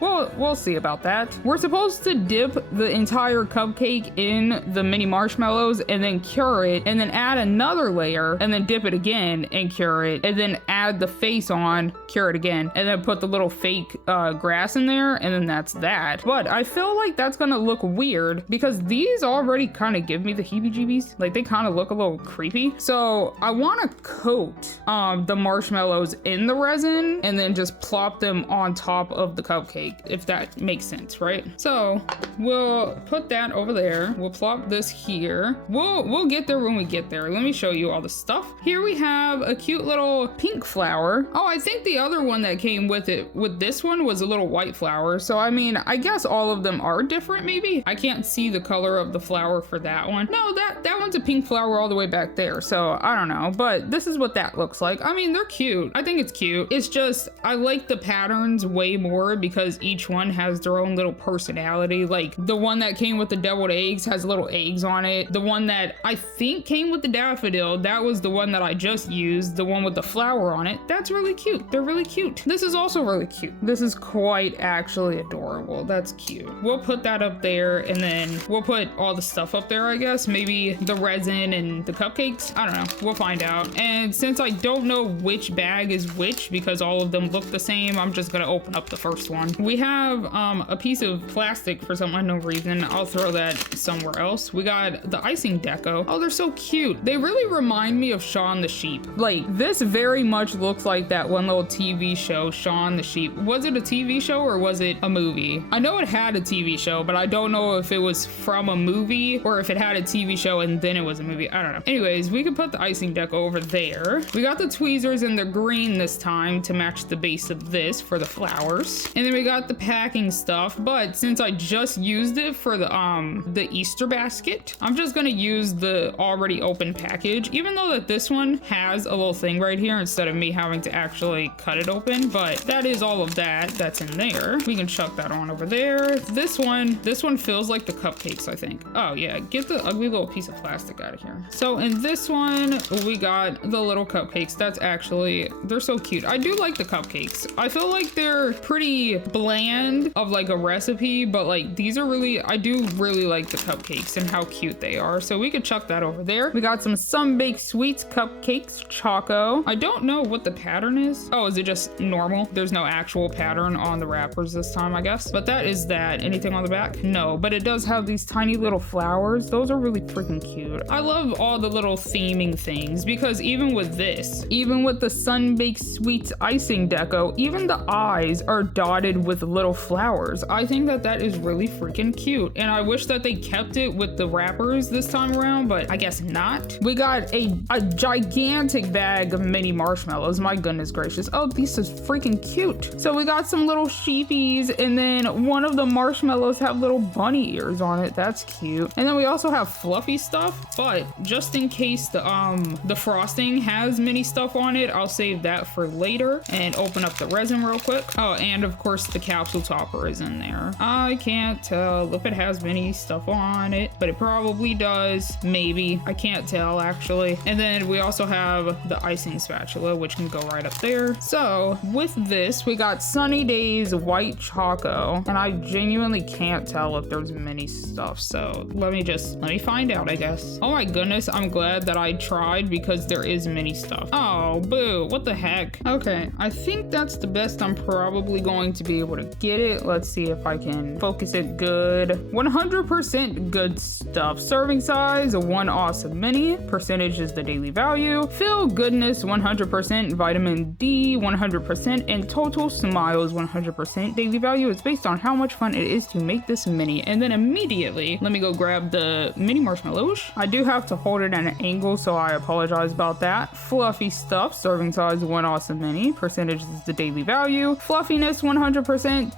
Well, we'll see about that. We're supposed to dip the entire cupcake in the mini marshmallows and then cure it and then add another layer and then dip it again and cure it and then add the face on, cure it again, and then put the little fake grass in there, and then that's that. But I feel like that's gonna look weird because these already kind of give me the heebie-jeebies. Like, they kind of look a little creepy. So I want to coat the marshmallows in the resin and then just plop them on top of the cupcake, if that makes sense, right? So we'll put that over there. We'll plop this here. We'll get there when we get there. Let me show you all the stuff. Here we have a cute little pink flower. Oh, I think the other one that came with it, with this one, was a little white flower. So I mean, I guess all of them are different maybe. I can't see the color of the flower for that one. No, that one's a pink flower all the way back there. So I don't know, but this is what that looks like. I mean, they're cute. I think it's cute. It's just, I like the patterns way more because because each one has their own little personality. Like the one that came with the deviled eggs has little eggs on it. The one that I think came with the daffodil, that was the one that I just used. The one with the flower on it, that's really cute. They're really cute. This is also really cute. This is quite actually adorable. That's cute. We'll put that up there, and then we'll put all the stuff up there, I guess. Maybe the resin and the cupcakes. I don't know. We'll find out. And since I don't know which bag is which because all of them look the same, I'm just gonna open up the first one. We have a piece of plastic for some unknown reason. I'll throw that somewhere else. We got the icing deco. Oh, they're so cute. They really remind me of Shaun the Sheep. Like, this very much looks like that one little TV show, Shaun the Sheep. Was it a TV show or was it a movie? I know it had a TV show, but I don't know if it was from a movie or if it had a TV show and then it was a movie. I don't know. Anyways, we can put the icing deco over there. We got the tweezers in the green this time to match the base of this for the flowers. And then we got the packing stuff, but since I just used it for the Easter basket, I'm just gonna use the already open package, even though that this one has a little thing right here instead of me having to actually cut it open. But that is all of that's in there. We can chuck that on over there. This one feels like the cupcakes, I think. Oh yeah, get the ugly little piece of plastic out of here. So in this one, we got the little cupcakes. That's actually, they're so cute. I do like the cupcakes. I feel like they're pretty bland of like a recipe, but like these are really, I do really like the cupcakes and how cute they are. So we could chuck that over there. We got some Sun-Baked Sweets cupcakes, Choco. I don't know what the pattern is. Oh, is it just normal? There's no actual pattern on the wrappers this time, I guess. But that is that. Anything on the back? No, but it does have these tiny little flowers. Those are really freaking cute. I love all the little theming things because even with this, even with the Sun-Baked Sweets icing deco, even the eyes are dotted with little flowers. I think that that is really freaking cute. And I wish that they kept it with the wrappers this time around, but I guess not. We got a gigantic bag of mini marshmallows. My goodness gracious. Oh, this is freaking cute. So we got some little sheepies, and then one of the marshmallows have little bunny ears on it. That's cute. And then we also have fluffy stuff, but just in case the frosting has mini stuff on it, I'll save that for later and open up the resin real quick. Oh, and of course the capsule topper is in there. I can't tell if it has mini stuff on it, but it probably does. Maybe. I can't tell actually. And then we also have the icing spatula, which can go right up there. So with this, we got Sunny Days White Choco, and I genuinely can't tell if there's mini stuff. So let me find out, I guess. Oh my goodness, I'm glad that I tried because there is mini stuff. Oh, boo, what the heck? Okay, I think that's the best I'm probably going to be able to get it. Let's see if I can focus it good. 100% good stuff. Serving size, 1 awesome mini. Percentage is the daily value. Feel goodness, 100%. Vitamin D, 100%. And total smiles, 100%. Daily value is based on how much fun it is to make this mini. And then immediately, let me go grab the mini marshmallows. I do have to hold it at an angle, so I apologize about that. Fluffy stuff, serving size, 1 awesome mini. Percentage is the daily value. Fluffiness, 100%.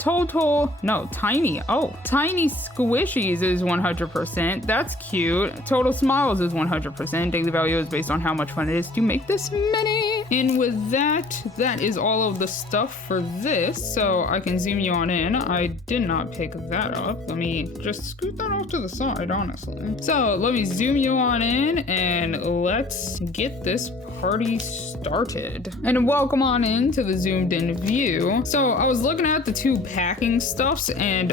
Tiny. Oh, tiny squishies is 100%. That's cute. Total smiles is 100%. Daily value is based on how much fun it is to make this mini. And with that is all of the stuff for this. So I can zoom you on in. I did not pick that up. Let me just scoot that off to the side, honestly. So let me zoom you on in and let's get this party started. And welcome on in to the zoomed in view. So I was looking at the 2 packing stuffs, and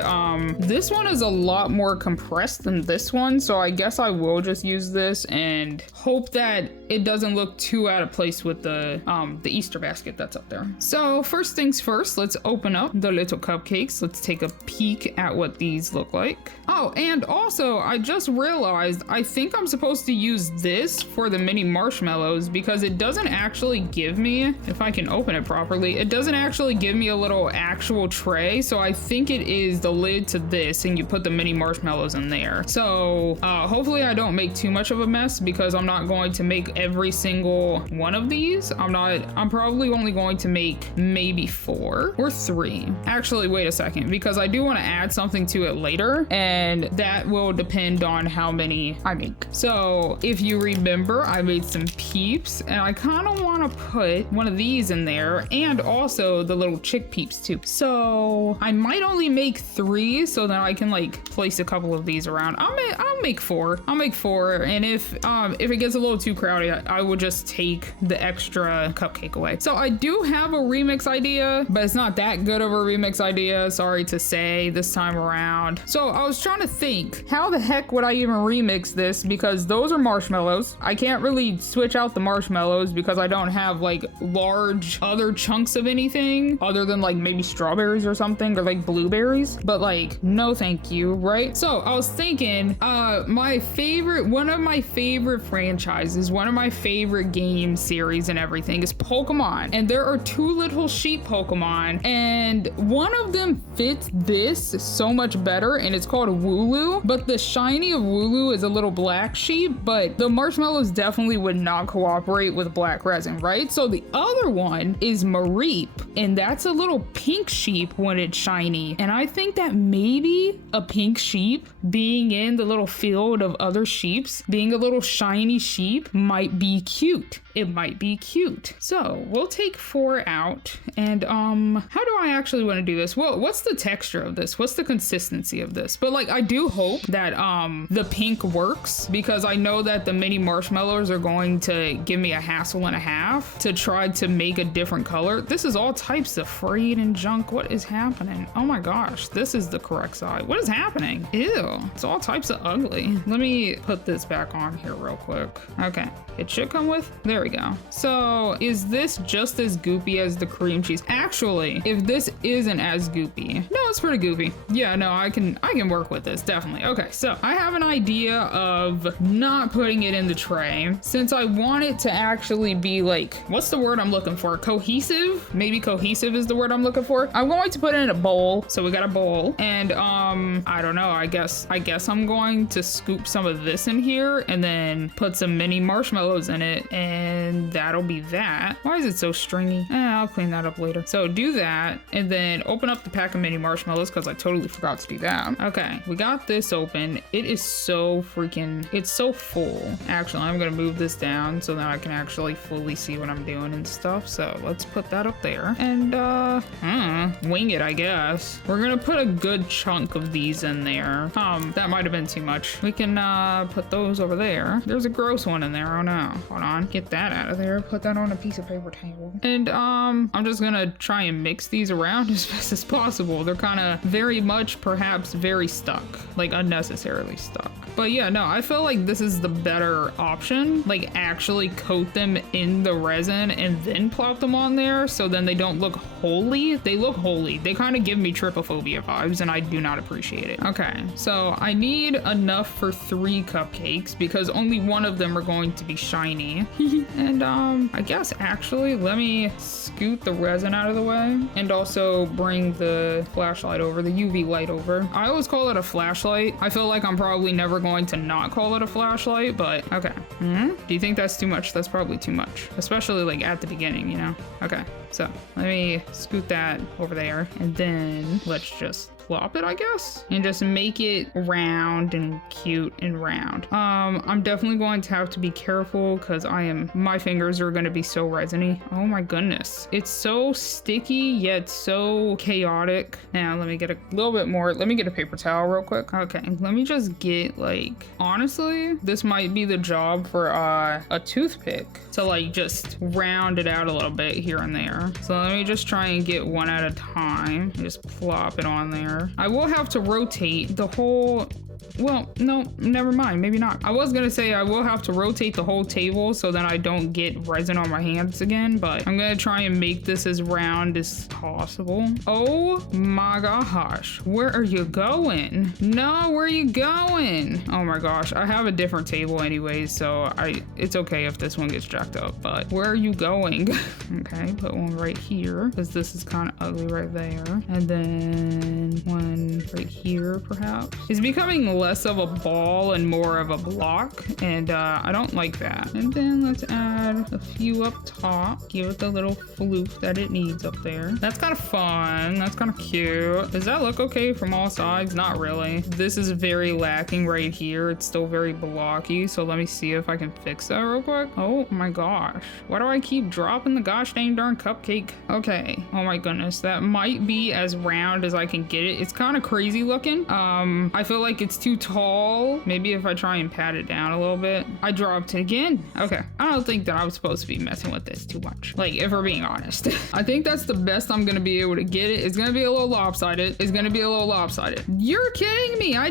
this one is a lot more compressed than this one, so I guess I will just use this and hope that it doesn't look too out of place with the Easter basket that's up there. So first things first, let's open up the little cupcakes. Let's take a peek at what these look like. Oh, and also I just realized I think I'm supposed to use this for the mini marshmallows because it doesn't actually give me, if I can open it properly, it doesn't actually give me a little actual tray. So I think it is the lid to this and you put the mini marshmallows in there. So hopefully I don't make too much of a mess because I'm not going to make every single one of these. I'm probably only going to make maybe 4 or 3. Actually, wait a second, because I do want to add something to it later and that will depend on how many I make. So if you remember, I made some peeps and I kind of want to put one of these in there and also the little chick peeps too. So I might only make 3 so that I can like place a couple of these around. I'll make 4. I'll make 4, and if it gets a little too crowded, I will just take the extra cupcake away. So I do have a remix idea, but it's not that good of a remix idea, sorry to say, this time around. So I was trying to think, how the heck would I even remix this? Because those are marshmallows. I can't really switch out the marshmallows because I don't have like large other chunks of anything other than like maybe strawberries or something, or like blueberries, but like no thank you, right? So I was thinking one of my favorite franchises, one of my favorite game series and everything is Pokemon, and there are 2 little sheep Pokemon, and one of them fits this so much better, and it's called Wooloo, but the shiny of Wooloo is a little black sheep, but the marshmallows definitely would not cooperate with black resin, right? So the other one is Mareep, and that's a little pink sheep when it's shiny, and I think that maybe a pink sheep being in the little field of other sheeps, being a little shiny sheep, might be cute. It might be cute. So we'll take 4 out, and how do I actually want to do this? Well, what's the texture of this? What's the consistency of this? But like, I do hope that the pink works, because I know that the mini marshmallows are going to give me a hassle and a half to try to make a different color. This is all types of frayed and junk. What is happening? Oh my gosh, this is the correct side. What is happening? Ew, it's all types of ugly. Let me put this back on here real quick. Okay, it should come with, there we go. So is this just as goopy as the cream cheese? Actually, if this isn't as goopy, no, it's pretty goopy. Yeah, no, I can work with this, definitely. Okay, so I have an idea of not putting it in the tray, since I want it to actually be like, what's the word I'm looking for? Cohesive? Maybe cohesive is the word I'm looking for. I'm going to put it in a bowl. So we got a bowl, and I don't know, I guess I'm going to scoop some of this in here and then put some mini marshmallows in it, and that'll be that. Why is it so stringy? I'll clean that up later. So do that, and then open up the pack of mini marshmallows, because I totally forgot to do that. Okay, we got this open. It is so freaking, it's so full. Actually, I'm gonna move this down so that I can actually fully see what I'm doing and stuff. So let's put that up there, and wing it, I guess. We're gonna put a good chunk of these in there. That might have been too much. We can put those over there. There's a gross one in there. Oh no, hold on, get that out of there. Put that on a piece of paper towel. And I'm just gonna try and mix these around as best as possible. They're kind of very much, perhaps very stuck, like unnecessarily stuck. But yeah, no, I feel like this is the better option. Like, actually coat them in the resin and then plop them on there, so then they don't look holy. They look holy. They kind of give me trypophobia vibes, and I do not appreciate it. Okay, so I need enough for 3 cupcakes, because only one of them are going to be shiny. And I guess actually, let me scoot the resin out of the way, and also bring the flashlight over, the UV light over. I always call it a flashlight. I feel like I'm probably never going to not call it a flashlight, but okay. Do you think that's too much? That's probably too much, especially like at the beginning, you know? Okay, so let me scoot that over there, and then let's just plop it, I guess, and just make it round and cute and round. I'm definitely going to have to be careful, because my fingers are going to be so resiny. Oh my goodness, it's so sticky yet so chaotic. Now let me get a little bit more. Let me get a paper towel real quick. Okay, let me just get, like, honestly, this might be the job for a toothpick to like just round it out a little bit here and there. So let me just try and get one at a time. Just plop it on there. I will have to rotate the whole, well, no, never mind, maybe not. I was gonna say I will have to rotate the whole table so that I don't get resin on my hands again, but I'm gonna try and make this as round as possible. Oh my gosh, where are you going? No, where are you going? Oh my gosh, I have a different table anyways, so it's okay if this one gets jacked up, but where are you going? Okay, put one right here, because this is kind of ugly right there, and then one right here perhaps. It's becoming less of a ball and more of a block, and I don't like that. And then let's add a few up top, give it the little floof that it needs up there. That's kind of fun. That's kind of cute. Does that look okay from all sides? Not really. This is very lacking right here. It's still very blocky, so let me see if I can fix that real quick. Oh my gosh. Why do I keep dropping the gosh dang darn cupcake? Okay. Oh my goodness. That might be as round as I can get it. It's kind of crazy looking. I feel like it's too tall. Maybe if I try and pat it down a little bit. I dropped it again. Okay. I don't think that I was supposed to be messing with this too much. Like, if we're being honest. I think that's the best I'm gonna be able to get it. It's gonna be a little lopsided. It's gonna be a little lopsided. You're kidding me. I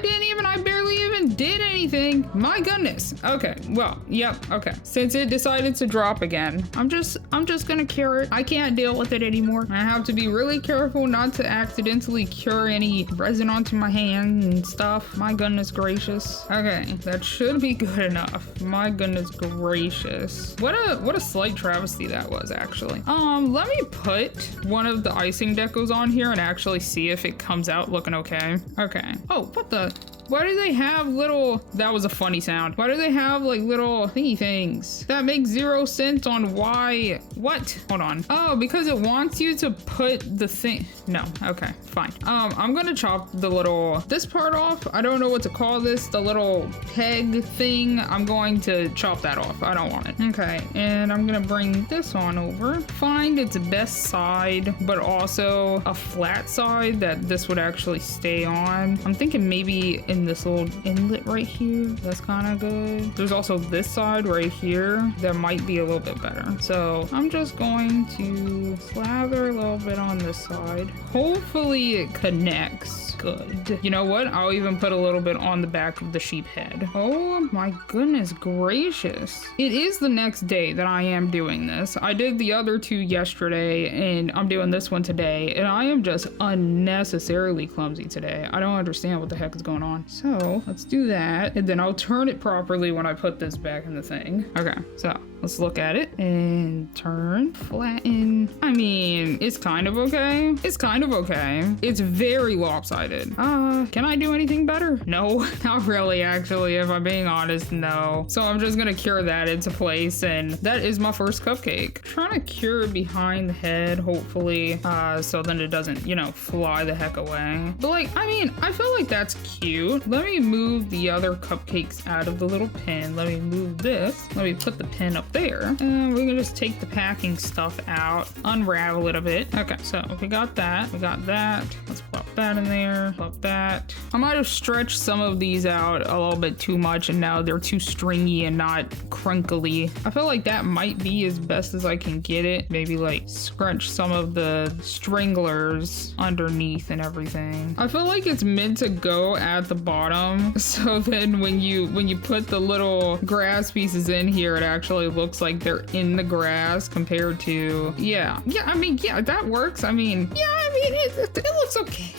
barely even did anything. My goodness. Okay. Well, yep. Okay. Since it decided to drop again, I'm just gonna cure it. I can't deal with it anymore. I have to be really careful not to accidentally cure any resin onto my hand and stuff. My goodness gracious. Okay, that should be good enough. My goodness gracious. What a slight travesty that was, actually. Let me put one of the icing decos on here and actually see if it comes out looking okay. Okay. Oh, what the? Why do they have little... That was a funny sound. Why do they have like little thingy things? That makes 0 sense on why... What? Hold on. Oh, because it wants you to put the thing... No. Okay, fine. I'm gonna chop the little... This part off. I don't know what to call this. The little peg thing. I'm going to chop that off. I don't want it. Okay, and I'm gonna bring this on over. Find its best side, but also a flat side that this would actually stay on. I'm thinking maybe in this little inlet right here. That's kind of good. There's also this side right here that might be a little bit better. So I'm just going to slather a little bit on this side. Hopefully it connects good. You know what? I'll even put a little bit on the back of the sheep head. Oh my goodness gracious. It is the next day that I am doing this. I did the other two yesterday and I'm doing this one today, and I am just unnecessarily clumsy today. I don't understand what the heck is going on. So let's do that, and then I'll turn it properly when I put this back in the thing. Okay, so let's look at it and turn, flatten. I mean, it's kind of okay. It's kind of okay. It's very lopsided. Can I do anything better? No, not really, actually, if I'm being honest, no. So I'm just gonna cure that into place, and that is my first cupcake. I'm trying to cure it behind the head, hopefully, so then it doesn't, you know, fly the heck away. But like, I mean, I feel like that's cute. Let me move the other cupcakes out of the little pin. Let me move this. Let me put the pin up there, and we're gonna just take the packing stuff out, unravel it a bit. Okay, so we got that. We got that. Let's plop that in there. Plop that. I might have stretched some of these out a little bit too much, and now they're too stringy and not crinkly. I feel like that might be as best as I can get it. Maybe like scrunch some of the stranglers underneath and everything. I feel like it's meant to go at the bottom, so then when you put the little grass pieces in here, it actually looks like they're in the grass compared to... Yeah, I mean, yeah, that works. I mean, yeah, I mean, it looks okay.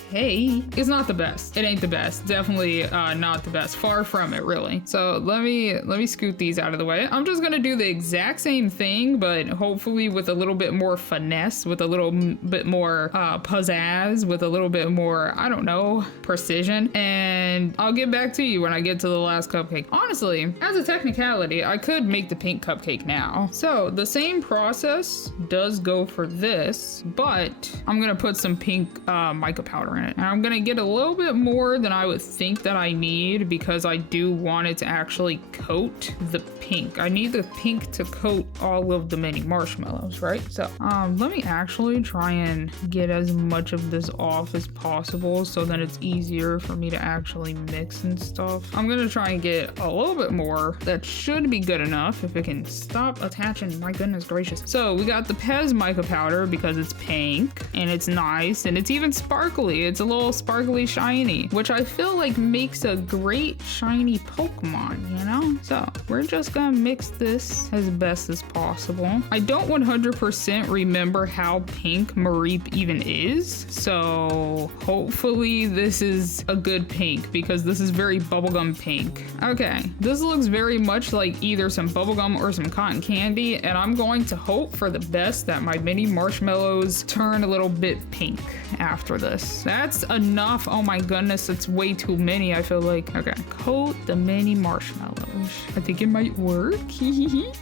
It's not the best. It ain't the best. Definitely not the best. Far from it, really. So let me scoot these out of the way. I'm just gonna do the exact same thing, but hopefully with a little bit more finesse, with a little bit more pizzazz, with a little bit more, I don't know, precision. And I'll get back to you when I get to the last cupcake. Honestly, as a technicality, I could make the pink cupcake now. So the same process does go for this, but I'm gonna put some pink mica powder in it. And I'm gonna get a little bit more than I would think that I need, because I do want it to actually coat the pink. I need the pink to coat all of the mini marshmallows, right? So let me actually try and get as much of this off as possible so that it's easier for me to actually mix and stuff. I'm gonna try and get a little bit more. That should be good enough if it can stop attaching. My goodness gracious. So we got the Pez mica powder because it's pink and it's nice and it's even sparkly. It's a little sparkly shiny, which I feel like makes a great shiny Pokemon, you know? So we're just gonna mix this as best as possible. I don't 100% remember how pink Mareep even is, so hopefully this is a good pink, because this is very bubblegum pink. Okay, this looks very much like either some bubblegum or some some cotton candy, and I'm going to hope for the best that my mini marshmallows turn a little bit pink after this. That's enough. Oh my goodness, it's way too many, I feel like. Okay, coat the mini marshmallows. I think it might work.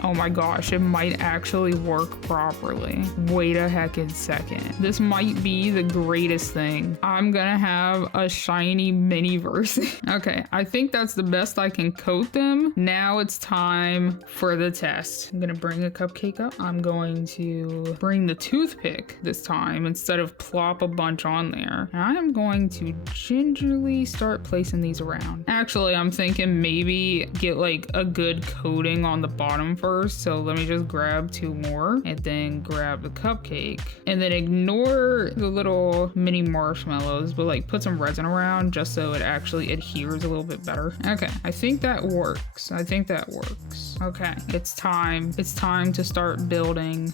Oh my gosh, it might actually work properly. Wait a heckin' second. This might be the greatest thing. I'm gonna have a shiny Miniverse. Okay, I think that's the best I can coat them. Now it's time for the test. I'm gonna bring a cupcake up. I'm going to bring the toothpick this time instead of plop a bunch on there. And I am going to gingerly start placing these around. Actually, I'm thinking maybe get like a good coating on the bottom first. So let me just grab 2 more and then grab the cupcake and then ignore the little mini marshmallows, but like put some resin around just so it actually adheres a little bit better. Okay, I think that works. I think that works. Okay, it's time. It's time to start building.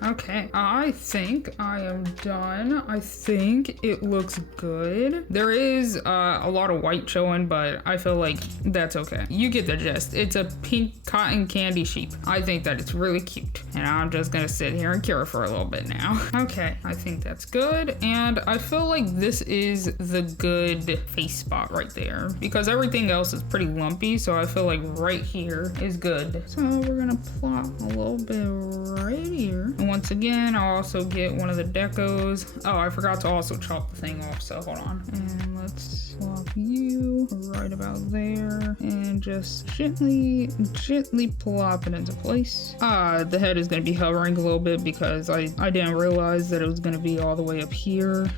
Okay, I think I am done. I think it looks good. There is a lot of white showing, but I feel like that's okay. You get the gist. It's a pink cotton candy sheep. I think that it's really cute. And I'm just gonna sit here and cure for a little bit now. Okay, I think that's good. And I feel like this is the good face spot right there because everything else is pretty lumpy. So I feel like right here is good. So we're gonna plop a little bit right here. And once again, I'll also get one of the decos. Oh, I forgot to also chop the thing off, so hold on. And let's swap you right about there and just gently plop it into place. The head is gonna be hovering a little bit because I didn't realize that it was gonna be all the way up here.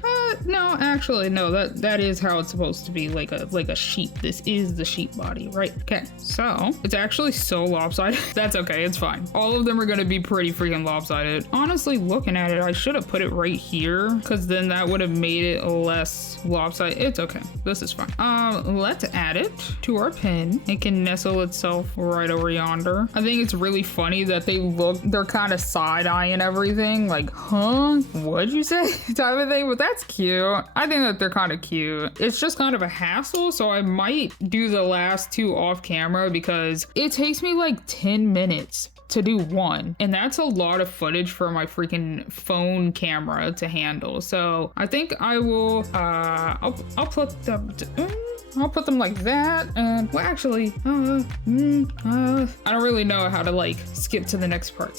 No, actually, no, that is how it's supposed to be, like a sheep. This is the sheep body, right? Okay, so it's actually so lopsided. That's okay, it's fine. All of them are gonna be pretty freaking lopsided. Honestly, looking at it, I should have put it right here because then that would have made it less lopsided. It's okay, this is fine. Let's add it to our pin. It can nestle itself right over yonder. I think it's really funny that they're kind of side-eyeing everything, like, huh? What'd you say? type of thing, but that's cute. I think that they're kind of cute. It's just kind of a hassle, so I might do the last 2 off camera because it takes me like 10 minutes to do one, and that's a lot of footage for my freaking phone camera to handle. So I think I will I'll put them like that. And well, actually I don't really know how to like skip to the next part.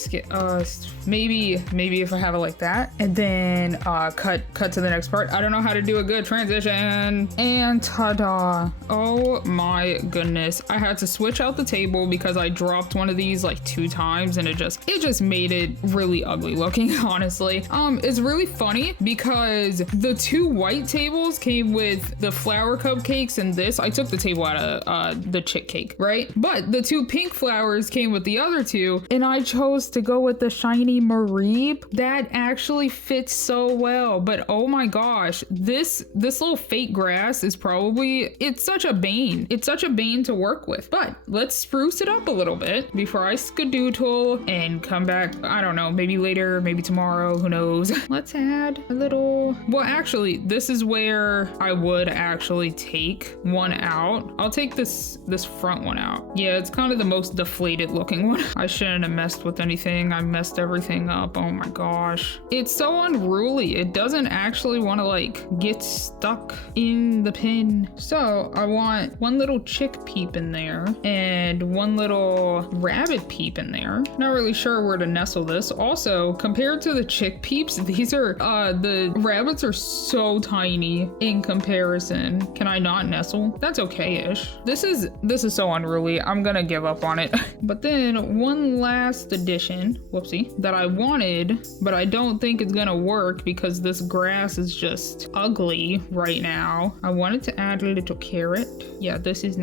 Maybe if I have it like that and then cut to the next part. I don't know how to do a good transition. And ta-da. Oh my goodness, I had to switch out the table because I dropped one of these like 2 times and it just made it really ugly looking. Honestly, it's really funny because the 2 white tables came with the flower cupcakes and this. I took the table out of the chick cake, right? But the 2 pink flowers came with the other 2 and I chose to go with the shiny Marie. That actually fits so well. But oh my gosh, this little fake grass is it's such a bane. It's such a bane to work with. But let's spruce it up a little bit before I skedoodle and come back. I don't know, maybe later, maybe tomorrow, who knows. Let's add a little, well, actually, this is where I would actually take one out. I'll take this front one out. Yeah, it's kind of the most deflated looking one. I shouldn't have messed with anything. I messed everything up. Oh my gosh. It's so unruly. It doesn't actually want to like get stuck in the pin. So I want one little chick peep in there and one little rabbit peep in there. Not really sure where to nestle this. Also, compared to the chick peeps, these are the rabbits are so tiny in comparison. Can I not nestle? That's okay-ish. This is so unruly. I'm gonna give up on it. But then one last addition, whoopsie, that I wanted, but I don't think it's gonna work because this grass is just ugly right now. I wanted to add a little carrot. Yeah, this isn't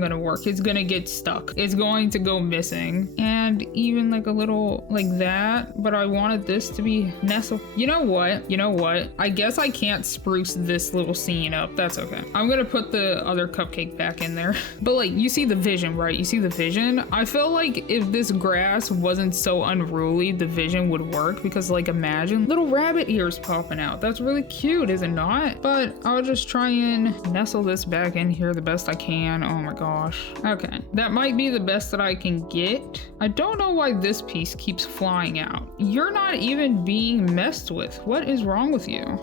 gonna work. It's gonna get stuck. It's going to go missing. And even like a little like that, but I wanted this to be nestled. You know what? I guess I can't spruce this little scene up. That's okay. I'm gonna put the other cupcake back in there. But like, you see the vision, right? You see the vision? I feel like if this grass wasn't so unruly, the vision would work, because like, imagine little rabbit ears popping out. That's really cute, is it not? But I'll just try and nestle this back in here the best I can. Oh my gosh. Okay, that might be the best that I can get. I don't know why this piece keeps flying out. You're not even being messed with. What is wrong with you?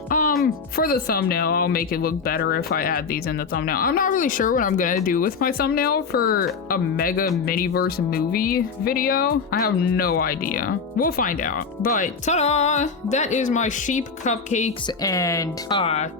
For the thumbnail, I'll make it look better if I add these in the thumbnail. I'm not really sure what I'm gonna do with my thumbnail for a Mega Miniverse movie video. I have no idea. We'll find out. But ta-da! That is my sheep cupcakes, and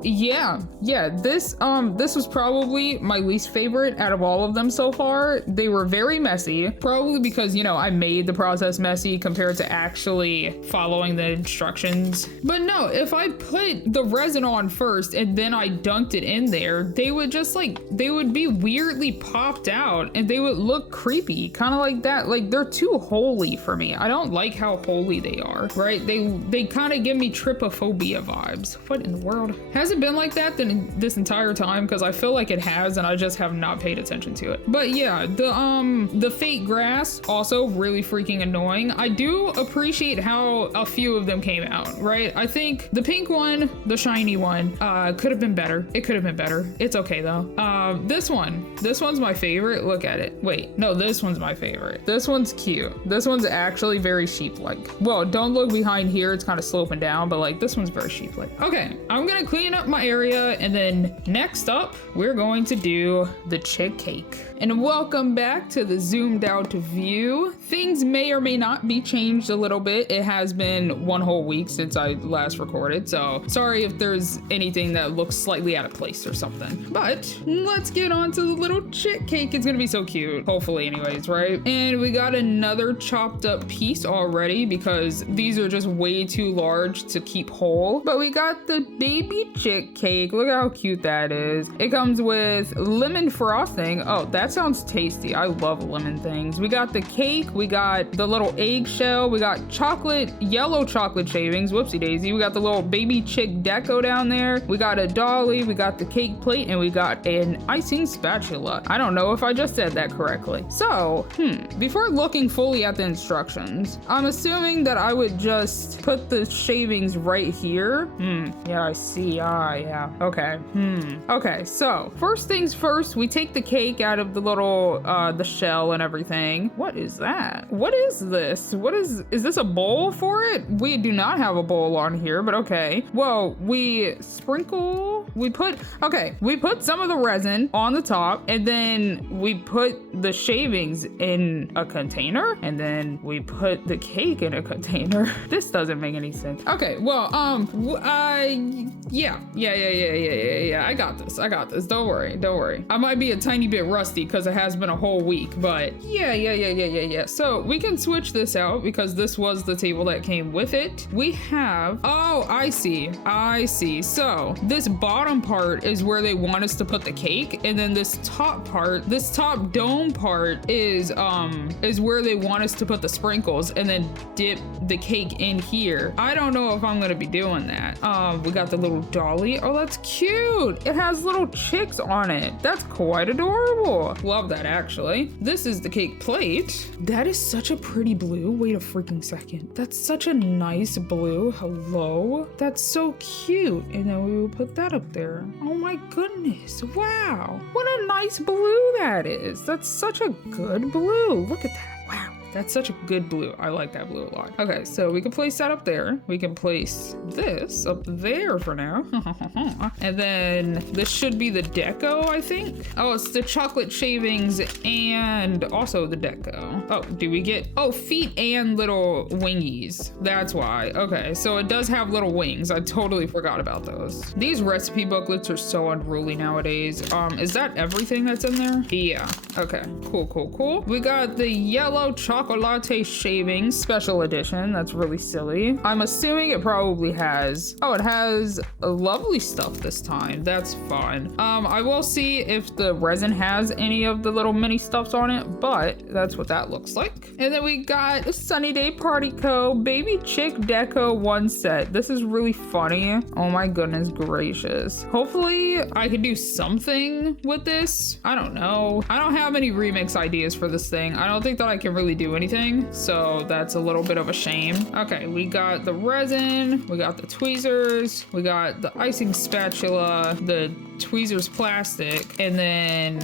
yeah, this was probably my least favorite out of all of them so far. They were very messy, probably because, you know, I made the process messy compared to actually following the instructions. But no, if I put the resin on first and then I dunked it in there, they would just like, they would be weirdly popped out and they would look creepy, kind of like that. Like, they're too holy for me. I don't like how holy they are, right? They kind of give me trypophobia vibes. What in the world? Has it been like that this entire time? Because I feel like it has, and I just have not paid attention to it. But yeah, the fake grass, also really freaking annoying. I do appreciate how a few of them came out, right? I think the pink one, the shiny one, could have been better. It could have been better. It's okay though. This one's my favorite. Look at it. Wait, no, this one's my favorite. This one's cute. This one's actually very sheep-like. Well, don't look behind here. It's kind of sloping down, but like, this one's very sheep-like. Okay, I'm gonna clean up my area, and then next up, we're going to do the chick cake. And welcome back to the zoomed out view. Things may or may not be changed a little bit. It has been one whole week since I last recorded, so sorry if there's anything that looks slightly out of place or something. But let's get on to the little chick cake. It's gonna be so cute, hopefully anyways, right? And we got another chopped up piece already because these are just way too large to keep whole. But we got the baby chick cake. Look how cute that is. It comes with lemon frosting. Oh, that sounds tasty. I love lemon things. We got the cake, we got the little eggshell, we got yellow chocolate shavings, whoopsie daisy. We got the little baby chick deco down there. We got a dolly, we got the cake plate, and we got an icing spatula. I don't know if I just said that correctly. So, before looking fully at the instructions, I'm assuming that I would just put the shavings right here. Yeah, I see. Yeah. Okay. Okay, so first things first, we take the cake out of the little, the shell and everything. What is that? What is this? Is this a bowl for it? We do not have a bowl on here, but okay. Well, we put some of the resin on the top, and then we put the shavings in a container, and then we put the cake in a container. This doesn't make any sense. Okay, well, yeah. I got this. Don't worry. I might be a tiny bit rusty because it has been a whole week, but yeah. So we can switch this out because this was the table that came with it. We have, oh, I see. So this bottom part is where they want us to put the cake, and then this top dome part is where they want us to put the sprinkles and then dip the cake in here. I don't know if I'm gonna be doing that. We got the little dolly. Oh, that's cute. It has little chicks on it. That's quite adorable. Love that, actually. This is the cake plate. That is such a pretty blue. Wait a freaking second. That's such a nice blue. Hello. That's so cute. And then we will put that up there. Oh my goodness. Wow. What a nice blue that is. That's such a good blue. Look at that. Wow. That's such a good blue. I like that blue a lot. Okay, so we can place that up there. We can place this up there for now. And then this should be the deco, I think. Oh, it's the chocolate shavings and also the deco. Oh, do we get, oh, feet and little wingies. That's why. Okay, so it does have little wings. I totally forgot about those. These recipe booklets are so unruly nowadays. Is that everything that's in there? Yeah. Okay, cool. We got the yellow chocolate chocolate shavings special edition. That's really silly. I'm assuming it probably has, oh, it has lovely stuff this time. That's fun. I will see if the resin has any of the little mini stuffs on it, but that's what that looks like. And then we got Sunny Day Party Co. Baby Chick Deco 1 set. This is really funny. Oh my goodness gracious. Hopefully I can do something with this. I don't know. I don't have any remix ideas for this thing. I don't think that I can really do anything, so that's a little bit of a shame. Okay, we got the resin, we got the tweezers, we got the icing spatula, the tweezers plastic, and then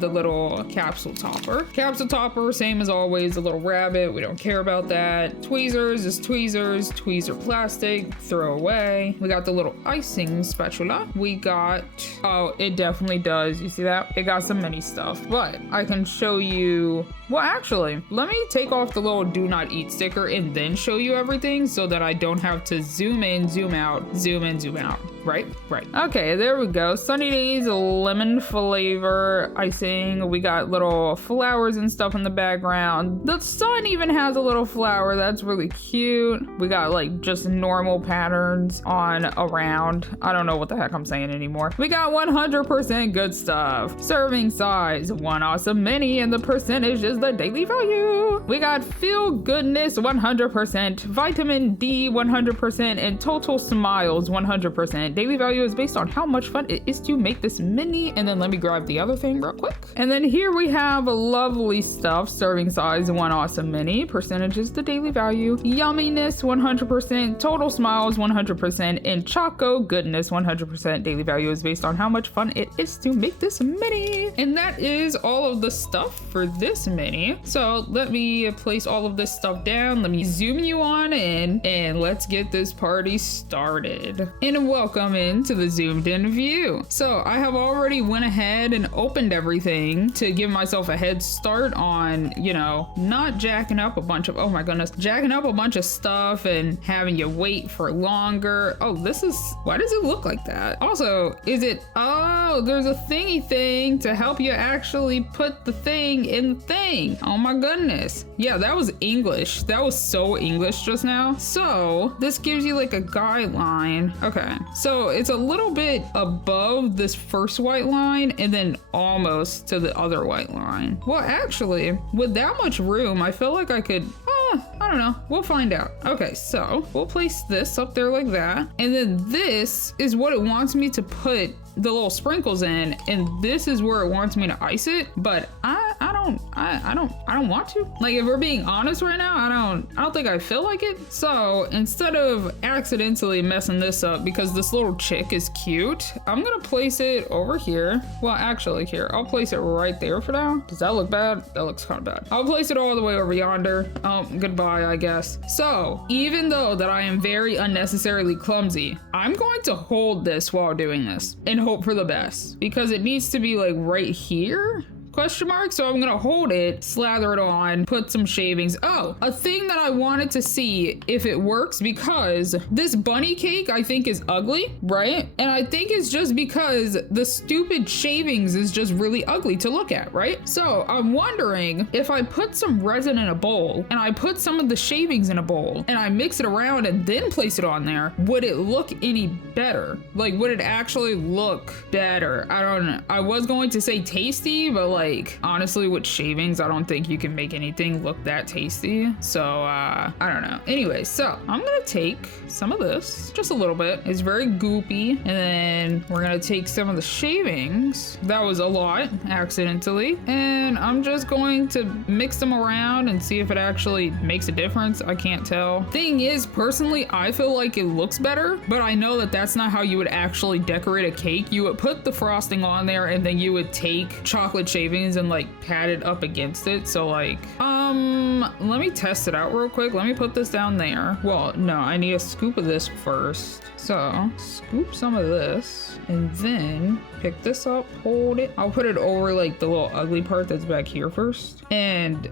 the little capsule topper. Capsule topper, same as always, the little rabbit, we don't care about that. Tweezers is tweezers, tweezer plastic, throw away. We got the little icing spatula. We got, oh, it definitely does, you see that? It got some mini stuff, but I can show you, well actually, let me take off the little do not eat sticker and then show you everything so that I don't have to zoom in, zoom out, zoom in, zoom out. Right? Okay, there we go. Sunny Days lemon flavor icing. We got little flowers and stuff in the background. The sun even has a little flower. That's really cute. We got like just normal patterns on around. I don't know what the heck I'm saying anymore. We got 100% good stuff. Serving size, 1 awesome mini, and the percentage is the daily value. We got feel goodness 100%, vitamin D 100%, and total smiles 100%. Daily value is based on how much fun it is to make this mini. And then let me grab the other thing real quick. And then here we have a lovely stuff. Serving size 1 awesome mini. Percentage is the daily value. Yumminess 100%. Total smiles 100%. And choco goodness 100%. Daily value is based on how much fun it is to make this mini. And that is all of the stuff for this mini. So let me place all of this stuff down. Let me zoom you on in and let's get this party started. And welcome into the zoomed in view. So I have already went ahead and opened everything to give myself a head start on, you know, not jacking up a bunch of, oh my goodness, jacking up a bunch of stuff and having you wait for longer. Oh, this is, why does it look like that? Also, is it, oh, there's a thingy thing to help you actually put the thing in the thing. Oh my goodness. Yeah, that was English. That was so English just now. So this gives you like a guideline. Okay, so it's a little bit above this first white line and then almost to the other white line. Well, actually, with that much room, I feel like I could, I don't know. We'll find out. Okay, so we'll place this up there like that. And then this is what it wants me to put the little sprinkles in, and this is where it wants me to ice it, but I don't want to. Like, if we're being honest right now, I don't think I feel like it. So instead of accidentally messing this up because this little chick is cute, I'm gonna place it over here. Well, actually here, I'll place it right there for now. Does that look bad? That looks kind of bad. I'll place it all the way over yonder. Oh, goodbye, I guess. So even though that I am very unnecessarily clumsy, I'm going to hold this while doing this and hope for the best, because it needs to be like right here. Question mark. So I'm gonna hold it, slather it on, put some shavings. Oh, a thing that I wanted to see if it works, because this bunny cake I think is ugly, right? And I think it's just because the stupid shavings is just really ugly to look at, right? So I'm wondering if I put some resin in a bowl and I put some of the shavings in a bowl and I mix it around and then place it on there, would it look any better? Like, would it actually look better? I don't know. I was going to say tasty, but like, honestly, with shavings, I don't think you can make anything look that tasty. So I don't know. Anyway, so I'm gonna take some of this, just a little bit. It's very goopy. And then we're gonna take some of the shavings. That was a lot, accidentally. And I'm just going to mix them around and see if it actually makes a difference. I can't tell. Thing is, personally, I feel like it looks better, but I know that that's not how you would actually decorate a cake. You would put the frosting on there and then you would take chocolate shavings and like pat it up against it. So like, let me test it out real quick. Let me put this down there. Well, no, I need a scoop of this first. So scoop some of this and then pick this up, hold it. I'll put it over like the little ugly part that's back here first, and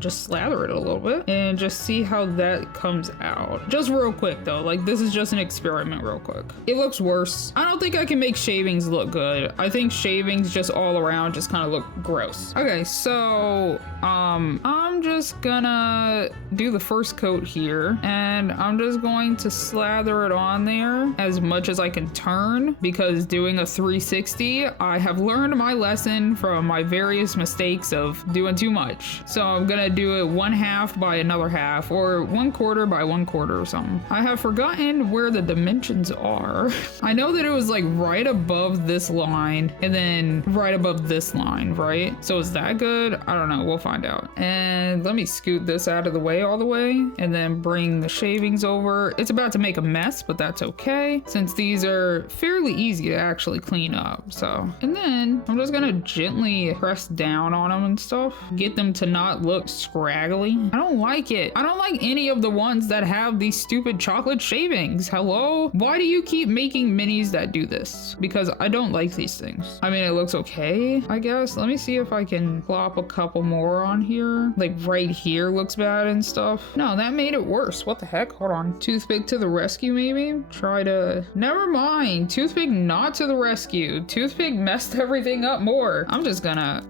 just slather it a little bit and just see how that comes out. Just real quick though, like this is just an experiment real quick. It looks worse. I don't think I can make shavings look good. I think shavings just all around just kind of look gross. Okay, so I'm I'm just gonna do the first coat here, and I'm just going to slather it on there as much as I can turn, because doing a 360, I have learned my lesson from my various mistakes of doing too much. So I'm gonna do it 1/2 by another half, or 1/4 by 1/4 or something. I have forgotten where the dimensions are. I know that it was like right above this line and then right above this line, right? So is that good? I don't know, we'll find out. And let me scoot this out of the way all the way and then bring the shavings over. It's about to make a mess, but that's okay, since these are fairly easy to actually clean up. So, and then I'm just gonna gently press down on them and stuff, get them to not look scraggly. I don't like it. I don't like any of the ones that have these stupid chocolate shavings. Hello? Why do you keep making minis that do this? Because I don't like these things. I mean, it looks okay, I guess. Let me see if I can plop a couple more on here. Like right here looks bad and stuff. No, that made it worse. What the heck? Hold on. Toothpick to the rescue, maybe? Try to... Never mind. Toothpick not to the rescue. Toothpick messed everything up more. I'm just gonna...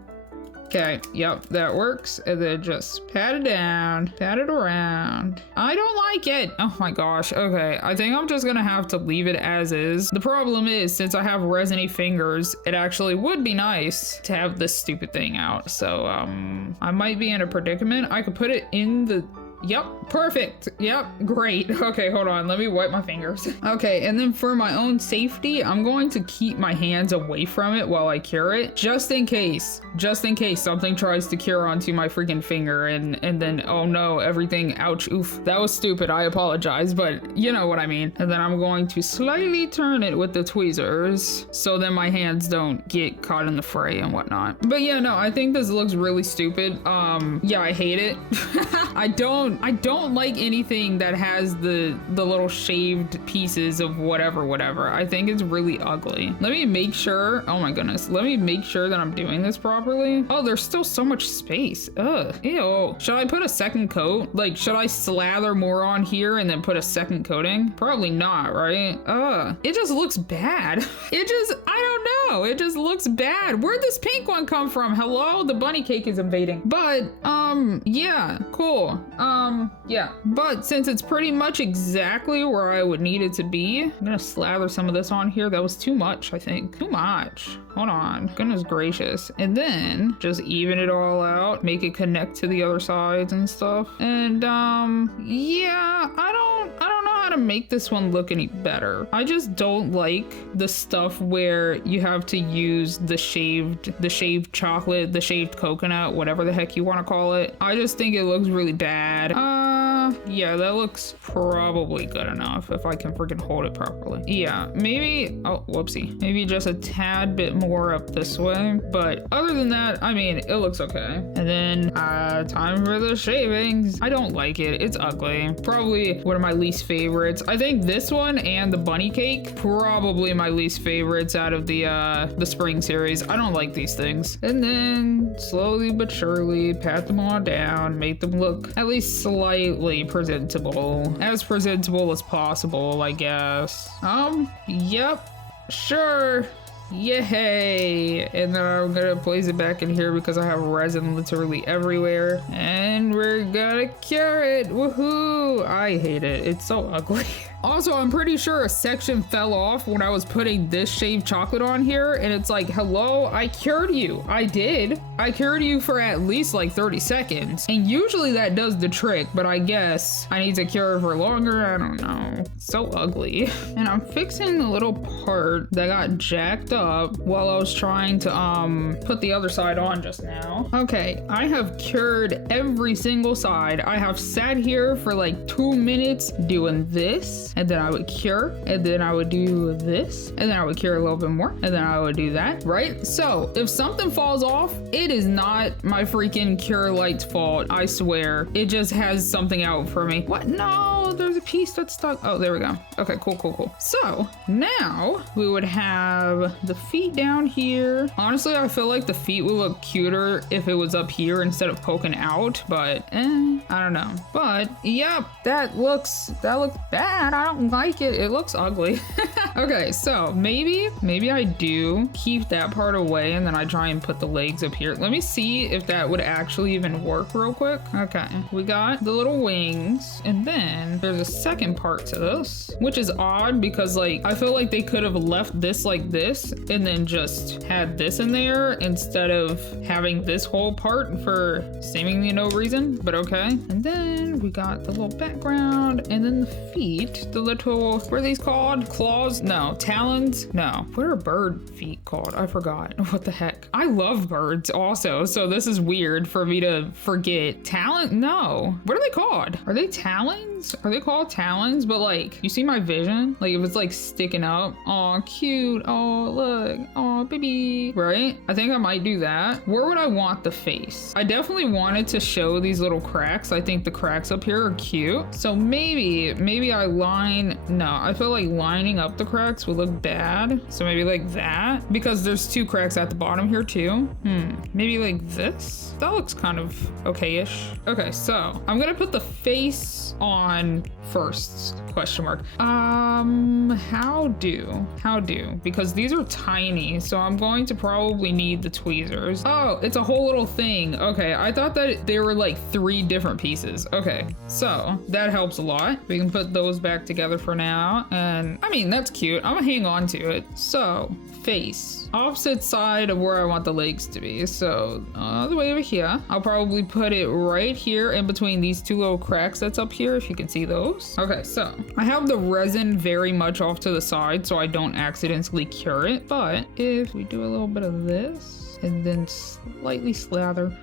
Okay, yep, that works. And then just pat it down, pat it around. I don't like it. Oh my gosh. Okay, I think I'm just gonna have to leave it as is. The problem is, since I have resiny fingers, it actually would be nice to have this stupid thing out. So, I might be in a predicament. I could put it in the... Yep, perfect. Yep, great. Okay, hold on. Let me wipe my fingers. Okay, and then for my own safety, I'm going to keep my hands away from it while I cure it, just in case something tries to cure onto my freaking finger and then, oh no, everything, ouch, oof. That was stupid. I apologize, but you know what I mean. And then I'm going to slightly turn it with the tweezers so then my hands don't get caught in the fray and whatnot. But yeah, no, I think this looks really stupid. Yeah, I hate it. I don't like anything that has the little shaved pieces of whatever. I think it's really ugly. Let me make sure, oh my goodness, let me make sure that I'm doing this properly. Oh, there's still so much space. Ugh, ew. Should I put a second coat? Like, should I slather more on here and then put a second coating? Probably not, right? It just looks bad. I don't know. It just looks bad. Where'd this pink one come from? Hello? The bunny cake is invading. But, yeah, cool. Yeah, but since it's pretty much exactly where I would need it to be, I'm gonna slather some of this on here. That was too much, I think. Too much. Hold on. Goodness gracious. And then just even it all out, make it connect to the other sides and stuff. And, yeah, I don't know how to make this one look any better. I just don't like the stuff where you have to use the shaved chocolate, the shaved coconut, whatever the heck you want to call it. I just think it looks really bad. Yeah, that looks probably good enough if I can freaking hold it properly. Yeah, maybe, oh, whoopsie. Maybe just a tad bit more up this way. But other than that, I mean, it looks okay. And then, time for the shavings. I don't like it. It's ugly. Probably one of my least favorites. I think this one and the bunny cake, probably my least favorites out of the spring series. I don't like these things. And then slowly but surely pat them all down, make them look at least slightly presentable, as presentable as possible, I guess. Yep, sure. Yay! And then I'm gonna place it back in here because I have resin literally everywhere. And we're gonna cure it. Woohoo! I hate it. It's so ugly. Also, I'm pretty sure a section fell off when I was putting this shaved chocolate on here, and it's like, hello, I cured you. I did. I cured you for at least like 30 seconds. And usually that does the trick, but I guess I need to cure it for longer. I don't know. So ugly. And I'm fixing the little part that got jacked up while I was trying to put the other side on just now. Okay, I have cured every single side. I have sat here for like 2 minutes doing this, and then I would cure, and then I would do this, and then I would cure a little bit more, and then I would do that, right? So if something falls off, it is not my freaking cure light's fault, I swear. It just has something out for me. What? No, there's a piece that's stuck. Oh, there we go. Okay, cool. So now we would have the feet down here. Honestly, I feel like the feet would look cuter if it was up here instead of poking out, but I don't know. But yep, that looks bad. I don't like it. It looks ugly. Okay, so maybe I do keep that part away and then I try and put the legs up here. Let me see if that would actually even work real quick. Okay, we got the little wings, and then there's a second part to this, which is odd because like I feel like they could have left this like this and then just had this in there instead of having this whole part for seemingly no reason, but okay. And then we got the little background, and then the feet, the little, what are these called? Claws? No. Talons? No. What are bird feet called? I forgot. What the heck? I love birds also, so this is weird for me to forget. Talon? No. What are they called? Are they talons? Are they called talons? But like, you see my vision? Like if it's like sticking up. Oh, cute. Oh, look. Oh, baby. Right? I think I might do that. Where would I want the face? I definitely wanted to show these little cracks. I think the cracks up here are cute. So maybe I line, no, I feel like lining up the cracks would look bad. So maybe like that, because there's two cracks at the bottom here too. Maybe like this. That looks kind of okay-ish. Okay, so I'm gonna put the face on first, question mark. How do, because these are tiny, so I'm going to probably need the tweezers. Oh, it's a whole little thing. Okay, I thought that they were like 3 different pieces. Okay, so that helps a lot. We can put those back together for now, and I mean, that's cute. I'm gonna hang on to it. So, face. Opposite side of where I want the legs to be. So, the way over here. I'll probably put it right here in between these 2 little cracks that's up here, if you can see those. Okay, so I have the resin very much off to the side so I don't accidentally cure it. But if we do a little bit of this, and then slightly slather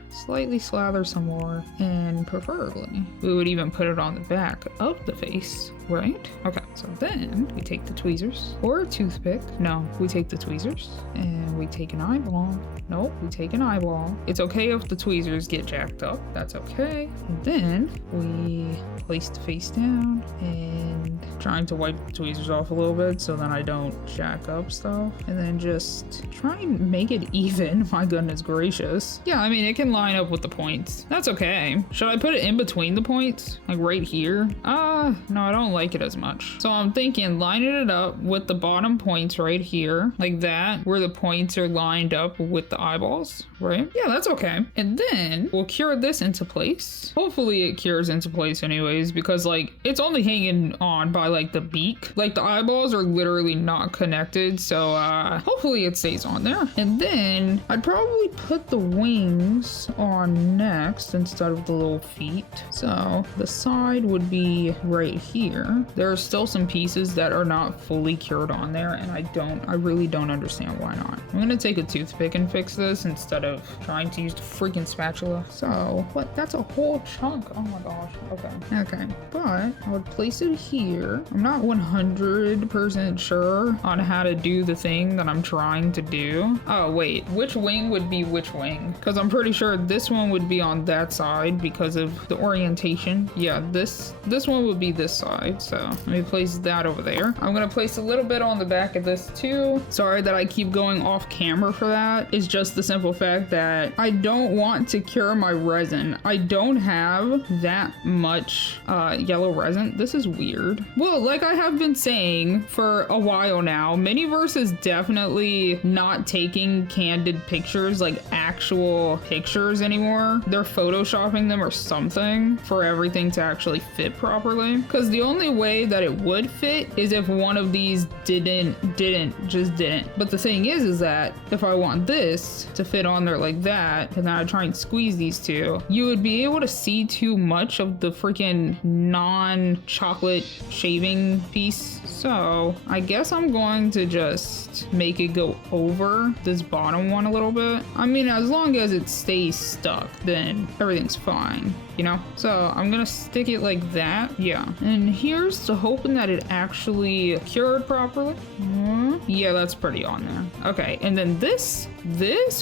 some more, and preferably we would even put it on the back of the face, right? Okay, so then we take the tweezers or a toothpick. No, we take the tweezers and we take an eyeball. Nope, we take an eyeball. It's okay if the tweezers get jacked up, that's okay. And then we place the face down and trying to wipe the tweezers off a little bit so then I don't jack up stuff, and then just try and make it even. My goodness gracious. Yeah, I mean, it can line up with the points. That's okay. Should I put it in between the points? Like right here? No, I don't like it as much. So I'm thinking lining it up with the bottom points right here, like that, where the points are lined up with the eyeballs, right? Yeah, that's okay. And then we'll cure this into place. Hopefully it cures into place anyways, because like it's only hanging on by like the beak. Like the eyeballs are literally not connected. So hopefully it stays on there. And then I'd probably put the wings on next instead of the little feet. So the side would be right here. There are still some pieces that are not fully cured on there, and I really don't understand why not. I'm gonna take a toothpick and fix this instead of trying to use the freaking spatula. So what? That's a whole chunk. Oh my gosh. Okay, but I would place it here. I'm not 100% sure on how to do the thing that I'm trying to do. Oh wait, which wing would be which wing? Because I'm pretty sure this one would be on that side because of the orientation. Yeah, this one would be this side. So let me place that over there. I'm gonna place a little bit on the back of this too. Sorry that I keep going off camera for that. It's just the simple fact that I don't want to cure my resin. I don't have that much yellow resin. This is weird. Well, like I have been saying for a while now, Miniverse is definitely not taking candid pictures, like actual pictures anymore. They're photoshopping them or something for everything to actually fit properly. Because the only way that it would fit is if one of these didn't. But the thing is that if I want this to fit on there like that, and then I try and squeeze these two, you would be able to see too much of the freaking non-chocolate shaving piece. So I guess I'm going to just make it go over this bottom one a little bit. I mean, as long as it stays stuck, then everything's fine, you know? So I'm gonna stick it like that. Yeah. And here's to hoping that it actually cured properly. Yeah, that's pretty on there. Okay, and then this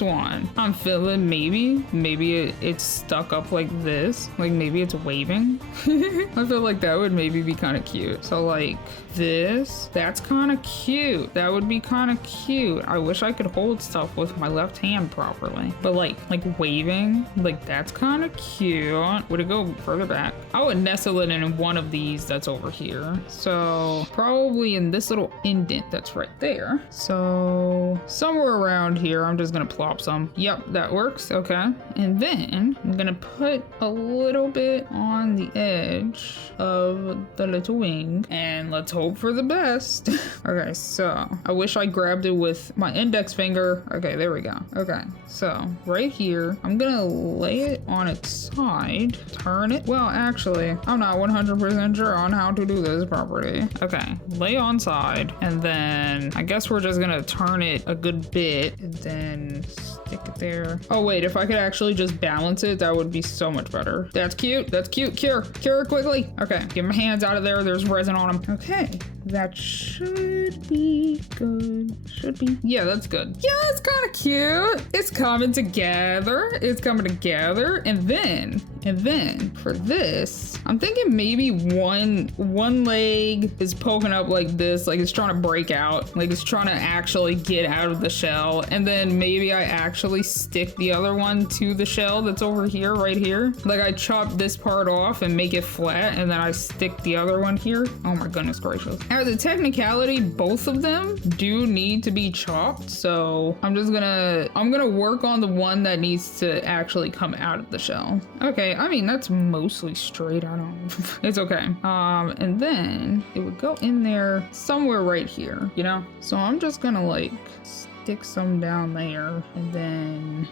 one, I'm feeling maybe it's stuck up like this. Like maybe it's waving. I feel like that would maybe be kind of cute. So like this. this. That's kind of cute. That would be kind of cute. I wish I could hold stuff with my left hand properly, but like waving, like that's kind of cute. Would it go further back? I would nestle it in one of these that's over here. So probably in this little indent that's right there. So somewhere around here, I'm just gonna plop some. Yep, that works. Okay. And then I'm gonna put a little bit on the edge of the little wing and let's hope for the best. Okay, so I wish I grabbed it with my index finger. Okay, there we go. Okay, so right here, I'm gonna lay it on its side, turn it. Well, actually, I'm not 100% sure on how to do this properly. Okay, lay on side, and then I guess we're just gonna turn it a good bit and then stick it there. Oh wait, if I could actually just balance it, that would be so much better. That's cute. That's cute. Cure it quickly. Okay, get my hands out of there. There's resin on them. Okay, that should be good. Should be. Yeah, that's good. Yeah, it's kind of cute. It's coming together. It's coming together. And then for this, I'm thinking maybe one leg is poking up like this, like it's trying to break out, like it's trying to actually get out of the shell. And then maybe I actually stick the other one to the shell that's over here, right here. Like I chop this part off and make it flat, and then I stick the other one here. Oh my goodness gracious. As a technicality, both of them do need to be chopped. So I'm gonna work on the one that needs to actually come out of the shell. Okay, I mean, that's mostly straight. I don't, it's okay. And then it would go in there somewhere right here, you know? So I'm just gonna like stick some down there, and then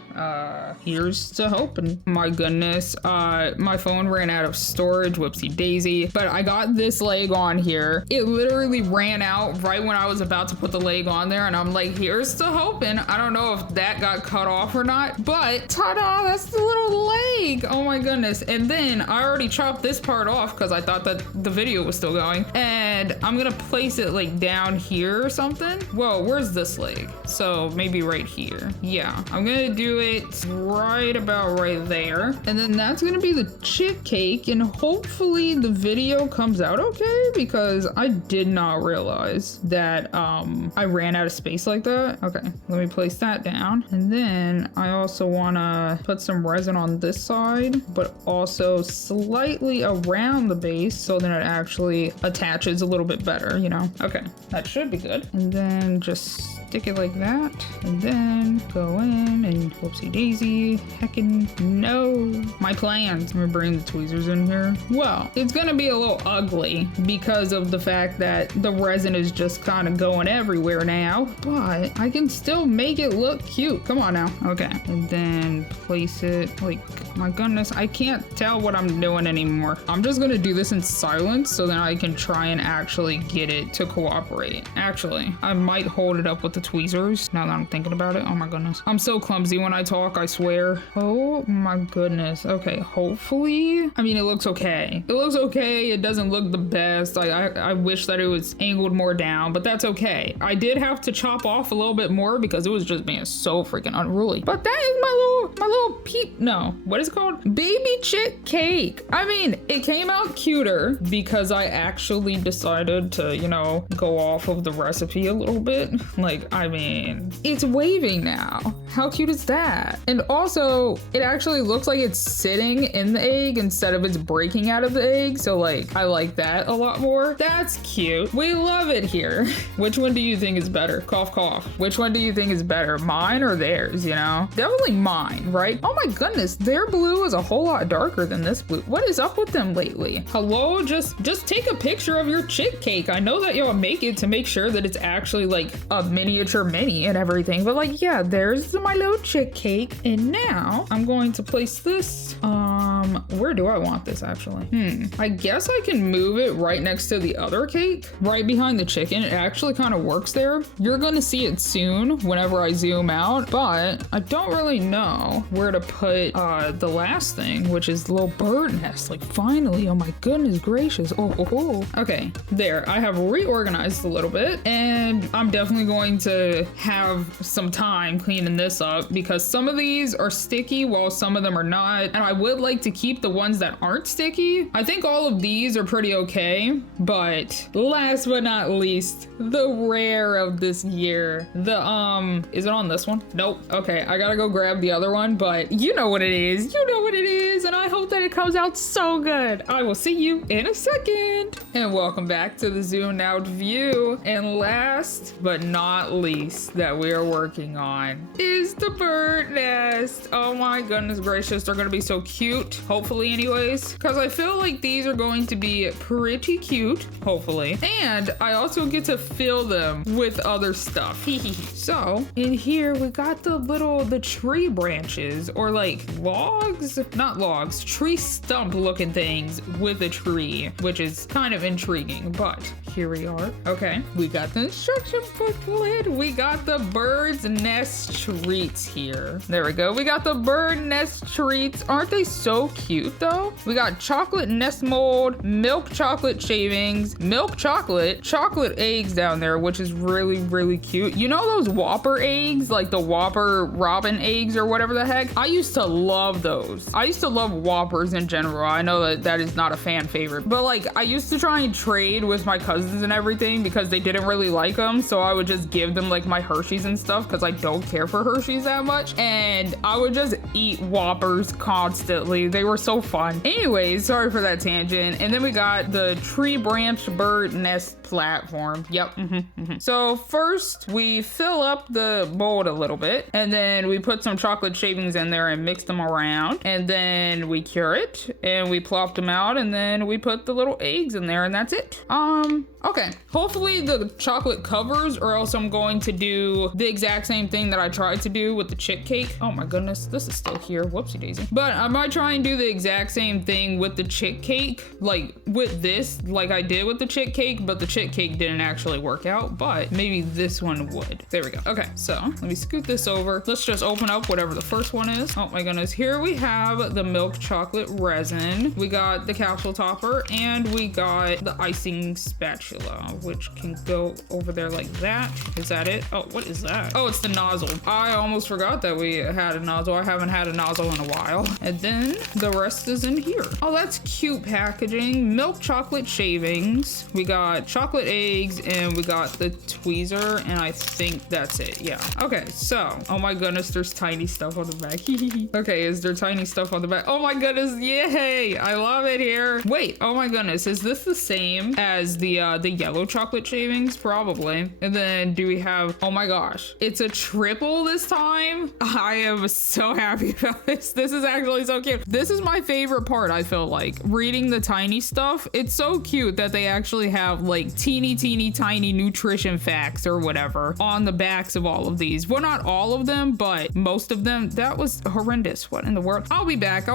here's to hoping. My goodness, my phone ran out of storage, whoopsie daisy, but I got this leg on here. It literally ran out right when I was about to put the leg on there, and I'm like, here's to hoping. I don't know if that got cut off or not, but ta-da, that's the little leg. Oh my goodness. And then I already chopped this part off because I thought that the video was still going, and I'm gonna place it like down here or something. Whoa, where's this leg? So maybe right here. Yeah, I'm gonna do it right about right there. And then that's gonna be the chick cake, and hopefully the video comes out okay, because I did not realize that I ran out of space like that. Okay, let me place that down. And then I also wanna put some resin on this side, but also slightly around the base so that it actually attaches a little bit better, you know? Okay, that should be good. And then just stick it like that, and then go in and whoopsie daisy, heckin' no. My plans. Let me bring the tweezers in here. Well, it's gonna be a little ugly because of the fact that the resin is just kind of going everywhere now, but I can still make it look cute. Come on now. Okay, and then place it like, my goodness, I can't tell what I'm doing anymore. I'm just gonna do this in silence so that I can try and actually get it to cooperate. Actually, I might hold it up with the tweezers now that I'm thinking about it. Oh my goodness, I'm so clumsy when I talk, I swear. Oh my goodness. Okay, hopefully, I mean, it looks okay. It looks okay. It doesn't look the best. I wish that it was angled more down, but that's okay. I did have to chop off a little bit more because it was just being so freaking unruly. But that is my little peep. No, what is it called? Baby chick cake. I mean, it came out cuter because I actually decided to, you know, go off of the recipe a little bit. Like, I mean, it's waving now. How cute is that? And also, it actually looks like it's sitting in the egg instead of it's breaking out of the egg. So like, I like that a lot more. That's cute. We love it here. Which one do you think is better? Cough, cough. Which one do you think is better? Mine or theirs, you know? Definitely mine, right? Oh my goodness, their blue is a whole lot darker than this blue. What is up with them lately? Hello, just take a picture of your chick cake. I know that y'all make it to make sure that it's actually like a miniature mini and everything, but like, yeah, there's my little chick cake. And now I'm going to place this, where do I want this actually? I guess I can move it right next to the other cake, right behind the chicken. It actually kind of works there. You're gonna see it soon whenever I zoom out, but I don't really know where to put the last thing, which is the little bird nest. Like, finally, oh my goodness gracious. Oh. Okay, there, I have reorganized a little bit, and I'm definitely going to have some time cleaning this up because some of these are sticky while some of them are not, and I would like to keep keep the ones that aren't sticky. I think all of these are pretty okay, but last but not least, the rare of this year. Is it on this one? Nope. Okay, I gotta go grab the other one, but you know what it is. You know what it is, and I hope that it comes out so good. I will see you in a second. And welcome back to the zoomed out view. And last but not least that we are working on is the bird nest. Oh my goodness gracious, they're gonna be so cute. Hopefully anyways, because I feel like these are going to be pretty cute, hopefully. And I also get to fill them with other stuff. So in here we got the tree branches, or like logs, not logs, tree stump looking things with a tree, which is kind of intriguing, but here we are. Okay, we got the instruction booklet. We got the bird's nest treats here. There we go. We got the bird nest treats. Aren't they so cute though? We got chocolate nest mold, milk chocolate shavings, milk chocolate eggs down there, which is really, really cute. You know those Whopper eggs, like the Whopper Robin eggs or whatever the heck? I used to love those. I used to love Whoppers in general. I know that that is not a fan favorite, but like I used to try and trade with my cousins and everything because they didn't really like them. So I would just give them like my Hershey's and stuff because I don't care for Hershey's that much. And I would just eat Whoppers constantly. They were so fun. Anyways, sorry for that tangent. And then we got the tree branch bird nest platform. Yep. So first we fill up the mold a little bit, and then we put some chocolate shavings in there and mix them around, and then we cure it and we plop them out, and then we put the little eggs in there, and that's it. Okay, hopefully the chocolate covers, or else I'm going to do the exact same thing that I tried to do with the chick cake. Oh my goodness, this is still here. Whoopsie daisy. But I might try and do the exact same thing with the chick cake, like with this, like I did with the chick cake, but the chick cake didn't actually work out, but maybe this one would. There we go. Okay, so let me scoot this over. Let's just open up whatever the first one is. Oh my goodness. Here we have the milk chocolate resin. We got the capsule topper, and we got the icing spatula, which can go over there like that. Is that it? Oh, what is that? Oh, it's the nozzle. I almost forgot that we had a nozzle. I haven't had a nozzle in a while. And then the rest is in here. Oh, that's cute packaging. Milk chocolate shavings. We got chocolate eggs, and we got the tweezer, and I think that's it. Yeah. Okay, so, oh my goodness, there's tiny stuff on the back. Okay, is there tiny stuff on the back? Oh my goodness, yay! I love it here. Wait, oh my goodness, is this the same as the yellow chocolate shavings? Probably. And then do we have, oh my gosh, it's a triple this time. I am so happy about this. This is actually so cute. This is my favorite part, I feel like. Reading the tiny stuff. It's so cute that they actually have like teeny tiny nutrition facts or whatever on the backs of all of these. Well, not all of them, but most of them. That was horrendous. What in the world? I'll be back.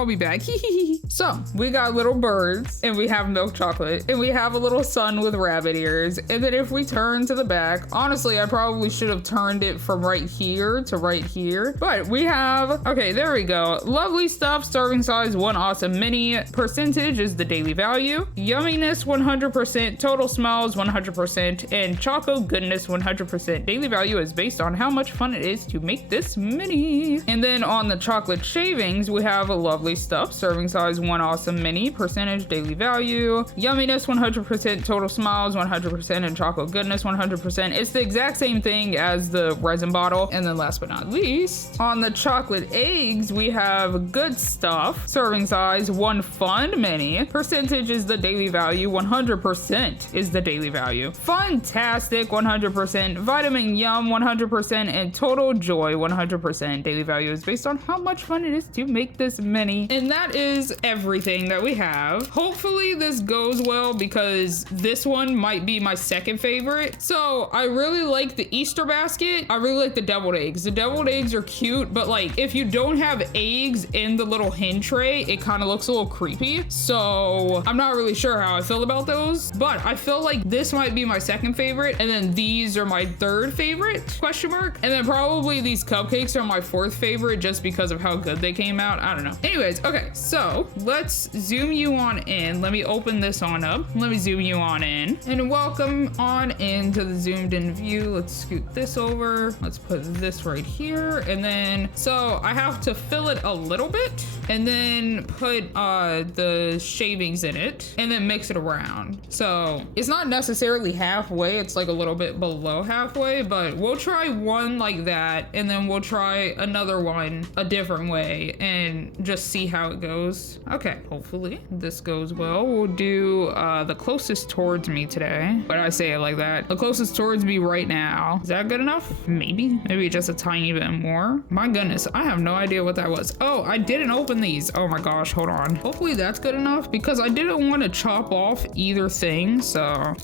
So we got little birds, and we have milk chocolate, and we have a little sun with rabbit ears. And then if we turn to the back, honestly, I probably should have turned it from right here to right here, but we have, okay, there we go. Lovely stuff, serving size 1 awesome mini, percentage is the daily value, yumminess 100%, total smells 100%, and choco goodness 100%. Daily value is based on how much fun it is to make this mini. And then on the chocolate shavings, we have a lovely stuff, serving size 1 awesome mini, percentage daily value, yumminess 100%, total smiles 100%, and choco goodness 100%. It's the exact same thing as the resin bottle. And then last but not least, on the chocolate eggs, we have good stuff, serving size 1 fun mini, percentage is the daily value, 100% is the daily value, fantastic 100%, vitamin yum 100%, and total joy 100%. Daily value is based on how much fun it is to make this mini. And that is everything that we have. Hopefully this goes well, because this one might be my second favorite. So I really like the Easter basket. I really like the deviled eggs. The deviled eggs are cute, but like if you don't have eggs in the little hin tray, it kind of looks a little creepy. So I'm not really sure how I feel about those, but I feel like this might be my second favorite, and then these are my third favorite, question mark, and then probably these cupcakes are my fourth favorite just because of how good they came out. I don't know. Anyways, Okay, so let's zoom you on in. Let me open this on up. Let me zoom you on in. And welcome on into the zoomed in view. Let's scoot this over. Let's put this right here. And then, so I have to fill it a little bit and then put the shavings in it and then mix it around. So it's not necessarily halfway. It's like a little bit below halfway, but we'll try one like that. And then we'll try another one a different way and just see how it goes. Okay, hopefully this goes well. We'll do the closest towards me today, but I say it like that. The closest towards me right now. Is that good enough? Maybe just a tiny bit more. My goodness, I have no idea what that was. Oh, I didn't open these. Oh my gosh, hold on. Hopefully that's good enough because I didn't want to chop off either thing. So,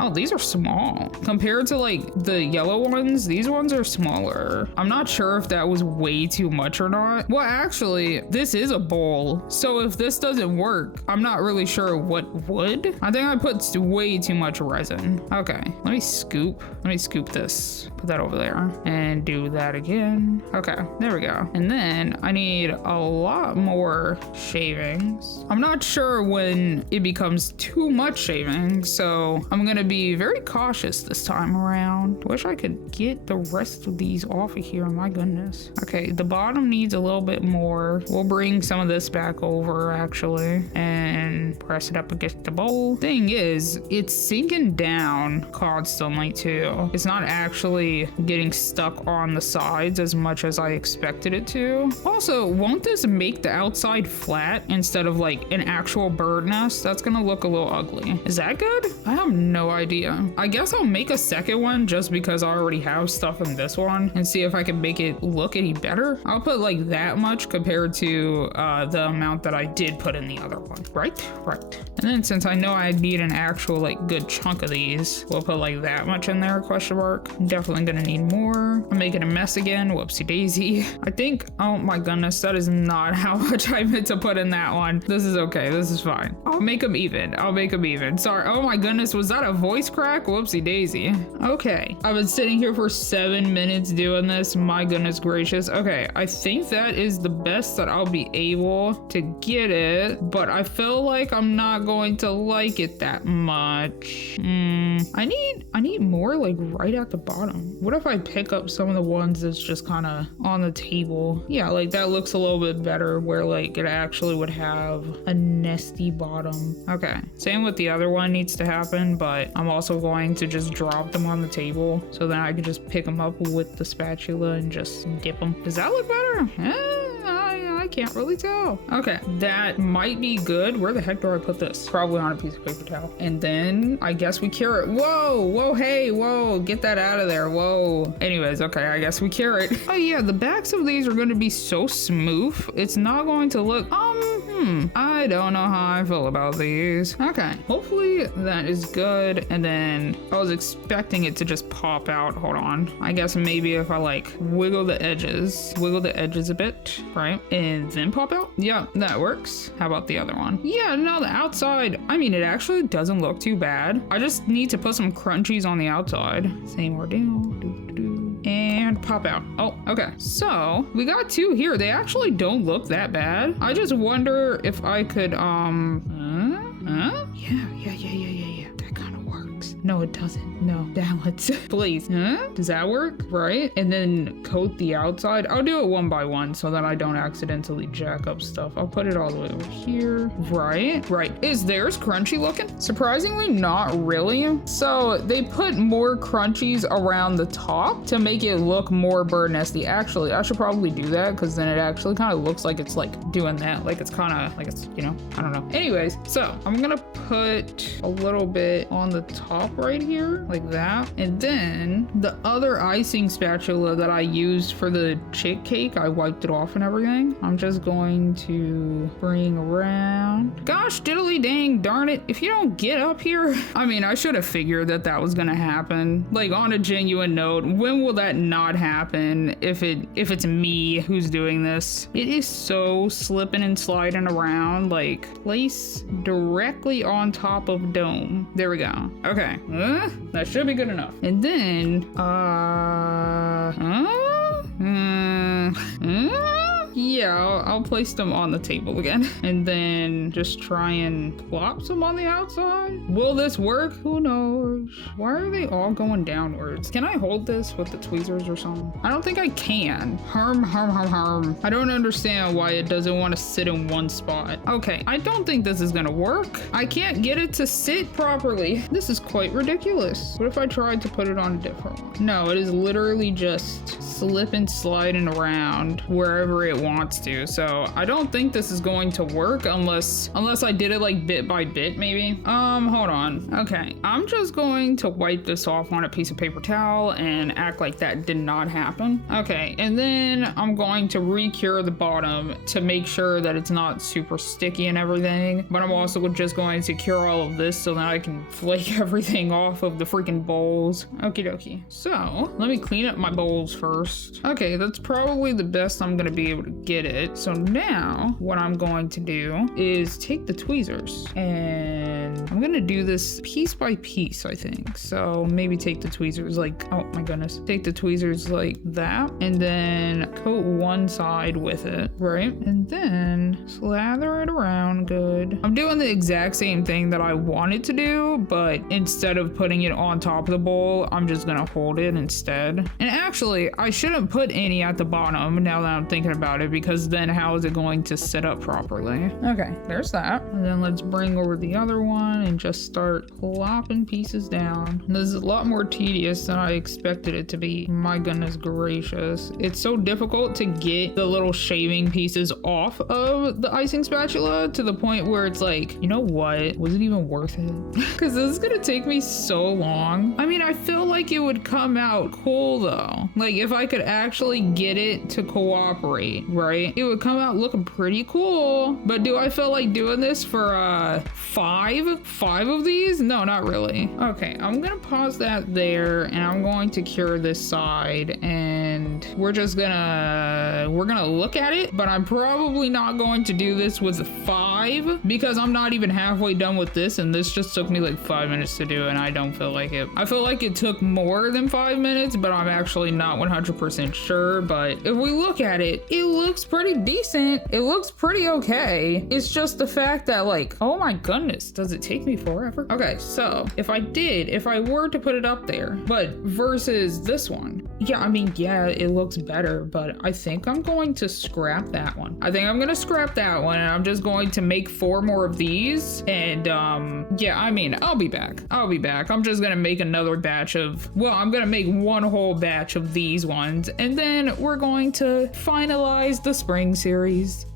oh, these are small compared to like the yellow ones. These ones are smaller. I'm not sure if that was way too much or not. Well, actually, this is a bowl. So if this doesn't work, I'm not really sure what would. I think I put way too much resin. Okay, let me scoop this. Put that over there and do that again. Okay, there we go. And then I need a lot more shavings. I'm not sure when it becomes too much shavings, so I'm gonna be very cautious this time around. Wish I could get the rest of these off of here. My goodness. Okay, the bottom needs a little bit more. We'll bring some of this back over actually and press it up against the bowl. Thing is, it's sinking down constantly too. It's not actually getting stuck on the sides as much as I expected it to. Also, won't this make the outside flat instead of like an actual bird nest? That's gonna look a little ugly. Is that good? I have no idea. I guess I'll make a second one just because I already have stuff in this one and see if I can make it look any better. I'll put like that much compared to the amount that I did put in the other one. Right. And then since I know I need an actual like good chunk of these, we'll put like that much in there, question mark. Definitely gonna need more. I'm making a mess again. Whoopsie daisy. I think, oh my goodness, that is not how much I meant to put in that one. This is okay. This is fine. I'll make them even. Sorry. Oh my goodness. Was that a voice crack? Whoopsie daisy. Okay. I've been sitting here for 7 minutes doing this. My goodness gracious. Okay. I think that is the best that I'll be able to get it, but I feel like I'm not going to like it that much. I need more like right at the bottom. What if I pick up some of the ones that's just kind of on the table? Yeah, like that looks a little bit better where like it actually would have a nesty bottom. Okay, same with the other one needs to happen, but I'm also going to just drop them on the table so then I can just pick them up with the spatula and just dip them. Does that look better? I can't really tell. Okay, that might be good. Where the heck do I put this? Probably on a piece of paper towel. And then I guess we cure it. Whoa, hey, whoa, get that out of there. Whoa. Anyways, okay, I guess we cure it. Oh yeah, the backs of these are going to be so smooth. It's not going to look, I don't know how I feel about these. Okay, hopefully that is good. And then I was expecting it to just pop out. Hold on. I guess maybe if I like wiggle the edges a bit, right? And then pop out. Yeah, that works. How about the other one? Yeah, no, the outside, I mean, it actually doesn't look too bad. I just need to put some crunchies on the outside. Same ordeal. And pop out. Oh, okay. So we got two here. They actually don't look that bad. I just wonder if I could, Yeah. That kind of works. No, it doesn't. No, balance. Please. Does that work? Right? And then coat the outside. I'll do it one by one so that I don't accidentally jack up stuff. I'll put it all the way over here. Right. Is theirs crunchy looking? Surprisingly, not really. So they put more crunchies around the top to make it look more bird nesty. Actually, I should probably do that because then it actually kind of looks like it's like doing that. Like it's kind of like it's, you know, I don't know. Anyways, so I'm gonna put a little bit on the top right here, like that. And then the other icing spatula that I used for the chick cake, I wiped it off and everything. I'm just going to bring around. Gosh, diddly dang, darn it. If you don't get up here, I mean, I should have figured that that was gonna happen. Like on a genuine note, when will that not happen if it's me who's doing this? It is so slipping and sliding around. Like place directly on top of dome. There we go. Okay. That should be good enough. And then, Yeah, I'll place them on the table again. And then just try and plop some on the outside. Will this work? Who knows? Why are they all going downwards? Can I hold this with the tweezers or something? I don't think I can. Harm. I don't understand why it doesn't want to sit in one spot. Okay, I don't think this is gonna work. I can't get it to sit properly. This is quite ridiculous. What if I tried to put it on a different one? No, it is literally just slip and sliding around wherever it wants to. So I don't think this is going to work unless I did it like bit by bit, maybe. Hold on. Okay, I'm just going to wipe this off on a piece of paper towel and act like that did not happen. Okay, and then I'm going to re-cure the bottom to make sure that it's not super sticky and everything. But I'm also just going to cure all of this so that I can flake everything off of the freaking bowls. Okie dokie. So let me clean up my bowls first. Okay, that's probably the best I'm gonna be able to get it. So now what I'm going to do is take the tweezers and I'm gonna do this piece by piece, I think. So maybe take the tweezers like, oh my goodness, take the tweezers like that and then coat one side with it, right? And then slather it around good. I'm doing the exact same thing that I wanted to do, but instead of putting it on top of the bowl, I'm just gonna hold it instead. And actually, I shouldn't put any at the bottom now that I'm thinking about it, because then how is it going to sit up properly? Okay, there's that. And then let's bring over the other one and just start plopping pieces down. This is a lot more tedious than I expected it to be. My goodness gracious. It's so difficult to get the little shaving pieces off of the icing spatula to the point where it's like, you know what? Was it even worth it? Because this is gonna take me so long. I mean, I feel like it would come out cool though. Like if I could actually get it to cooperate, right? It would come out looking pretty cool. But do I feel like doing this for five of these? No, not really. Okay, I'm gonna pause that there and I'm going to cure this side and we're gonna look at it, but I'm probably not going to do this with 5 because I'm not even halfway done with this and this just took me like 5 minutes to do and I don't feel like it. I feel like it took more than 5 minutes, but I'm actually not 100% sure. But if we look at it, it looks pretty decent. It looks pretty okay. It's just the fact that like, oh my goodness, does it take me forever? Okay, so if I were to put it up there, but versus this one, yeah, I mean, yeah, it looks better, but I think I'm going to scrap that one. I think I'm gonna scrap that one and I'm just going to make 4 more of these. And yeah, I mean, I'll be back. I'm just gonna make another batch of, well, I'm gonna make one whole batch of these ones and then we're going to finalize the spring series.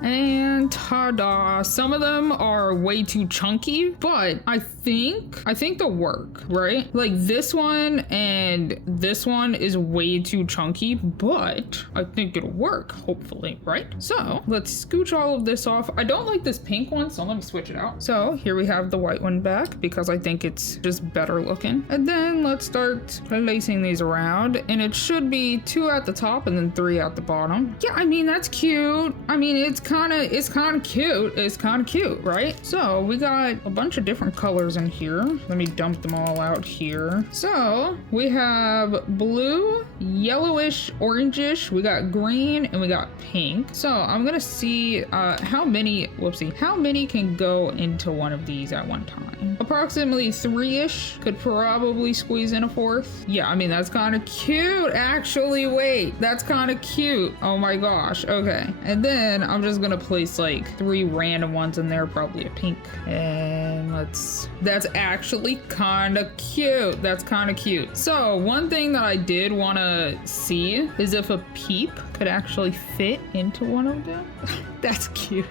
And ta-da! Some of them are way too chunky, but I think they'll work, right? Like this one and this one is way too chunky, but I think it'll work, hopefully, right? So let's scooch all of this off. I don't like this pink one, so let me switch it out. So here we have the white one back because I think it's just better looking. And then let's start placing these around, and it should be 2 at the top and then 3 at the bottom. Yeah, I mean, that's cute. I mean, it's kind kind of cute. It's kind of cute, right? So we got a bunch of different colors in here. Let me dump them all out here. So we have blue, yellowish, orangish. We got green and we got pink. So I'm gonna see how many can go into one of these at one time. Approximately 3-ish. Could probably squeeze in a 4th. Yeah, I mean, that's kind of cute, actually. Wait, that's kind of cute. Oh my gosh. Okay. And then I'm just gonna place like 3 random ones in there, probably a pink. And that's actually kind of cute. That's kind of cute. So one thing that I did want to see is if a peep could actually fit into one of them. That's cute.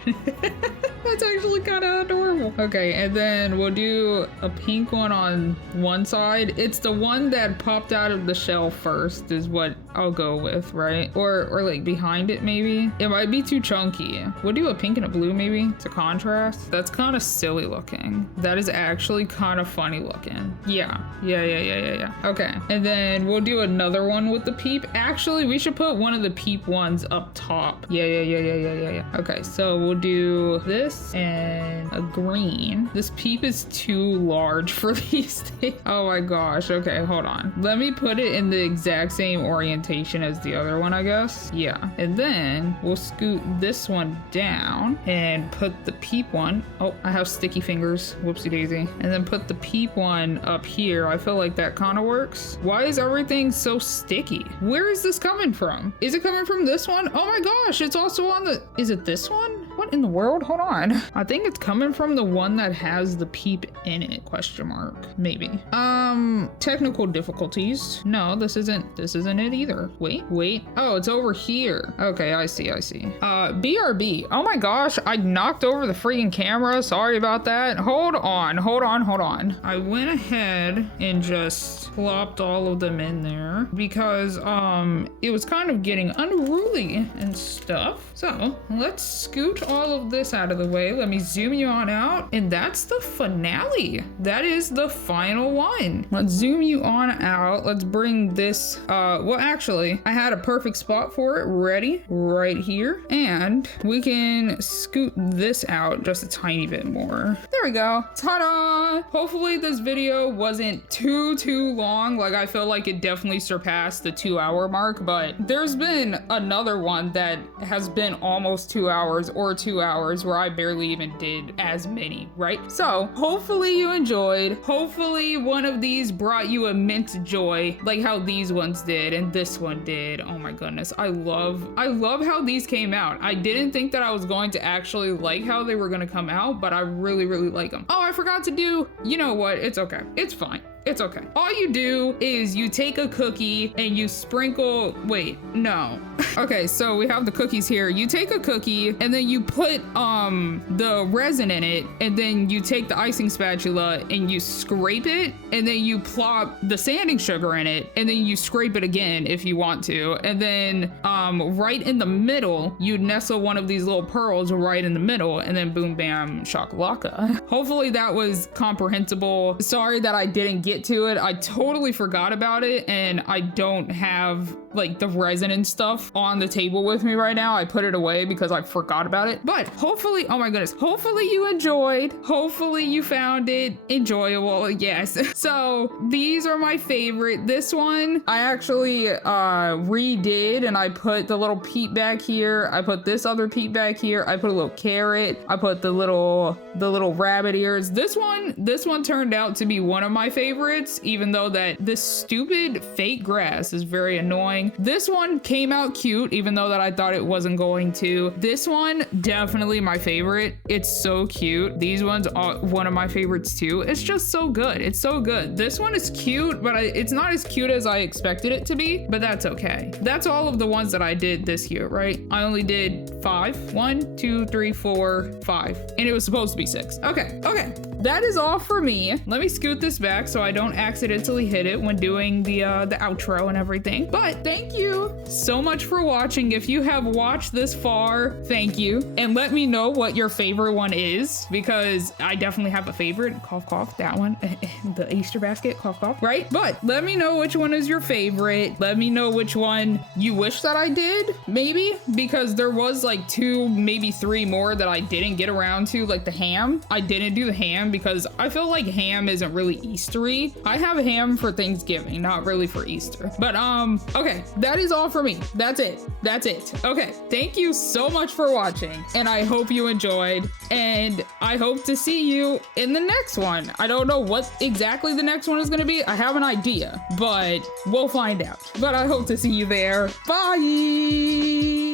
That's actually kind of adorable. Okay, and then we'll do a pink one on one side. It's the one that popped out of the shell first is what I'll go with, right? Or like behind it maybe. It might be too chunky. We'll do a pink and a blue maybe to contrast. That's kind of silly looking. That is actually kind of funny looking. Yeah. Okay, and then we'll do another one with the peep. Actually, we should put one of the peep ones up top. Yeah. Okay, so we'll do this and a green. This peep is too large for these things. Oh my gosh. Okay, hold on. Let me put it in the exact same orientation as the other one, I guess. Yeah, and then we'll scoot this one down and put the peep one. Oh, I have sticky fingers. Whoopsie daisy. And then put the peep one up here. I feel like that kind of works. Why is everything so sticky? Where is this coming from? Is it coming from this one? Oh my gosh, it's also on the... Is it this one? What in the world? Hold on. I think it's coming from the one that has the peep in it, question mark. Maybe. Technical difficulties. No, this isn't it either. Wait. Oh, it's over here. Okay, I see. BRB. Oh my gosh, I knocked over the freaking camera. Sorry about that. Hold on. I went ahead and just plopped all of them in there because it was kind of getting unruly and stuff. So let's scoot all of this out of the way. Let me zoom you on out, and that's the finale. That is the final one. Let's zoom you on out. Let's bring this well, actually, I had a perfect spot for it ready right here, and we can scoot this out just a tiny bit more. There we go. Ta-da! Hopefully this video wasn't too long. Like, I feel like it definitely surpassed the 2-hour mark, but there's been another one that has been almost 2 hours or 2 hours where I barely even did as many, right? So hopefully you enjoyed. Hopefully one of these brought you immense joy like how these ones did and this one did. Oh my goodness, I love how these came out. I didn't think that I was going to actually like how they were going to come out, but I really like them. Oh, I forgot to do, you know what? It's okay. It's fine. It's okay. All you do is you take a cookie and you sprinkle, wait, no. Okay, so we have the cookies here. You take a cookie and then you put the resin in it, and then you take the icing spatula and you scrape it, and then you plop the sanding sugar in it, and then you scrape it again if you want to. And then right in the middle, you nestle one of these little pearls right in the middle, and then boom, bam, shakalaka. Hopefully that was comprehensible. Sorry that I didn't get to it. I totally forgot about it, and I don't have like the resin and stuff on the table with me right now. I put it away because I forgot about it. But hopefully, oh my goodness, hopefully you enjoyed. Hopefully you found it enjoyable. Yes. So these are my favorite. This one I actually redid, and I put the little peep back here. I put this other peep back here. I put a little carrot. I put the little rabbit ears. This one turned out to be one of my favorites, even though that this stupid fake grass is very annoying. This one came out cute, even though that I thought it wasn't going to. This one, definitely my favorite. It's so cute. These ones are one of my favorites too. It's just so good. It's so good. This one is cute, but it's not as cute as I expected it to be, but that's okay. That's all of the ones that I did this year, right? I only did 5. 1, 2, 3, 4, 5. And it was supposed to be 6. Okay. that is all for me. Let me scoot this back so I don't accidentally hit it when doing the outro and everything. But thank you so much for watching. If you have watched this far, thank you. And let me know what your favorite one is, because I definitely have a favorite. Cough, cough, that one. The Easter basket, cough, cough, right? But let me know which one is your favorite. Let me know which one you wish that I did, maybe, because there was like 2, maybe 3 more that I didn't get around to, like the ham. I didn't do the ham because I feel like ham isn't really Eastery. I have ham for Thanksgiving, not really for Easter. But okay, that is all for me. That's it. Okay, thank you so much for watching, and I hope you enjoyed, and I hope to see you in the next one. I don't know what exactly the next one is gonna be. I have an idea, but we'll find out. But I hope to see you there. Bye!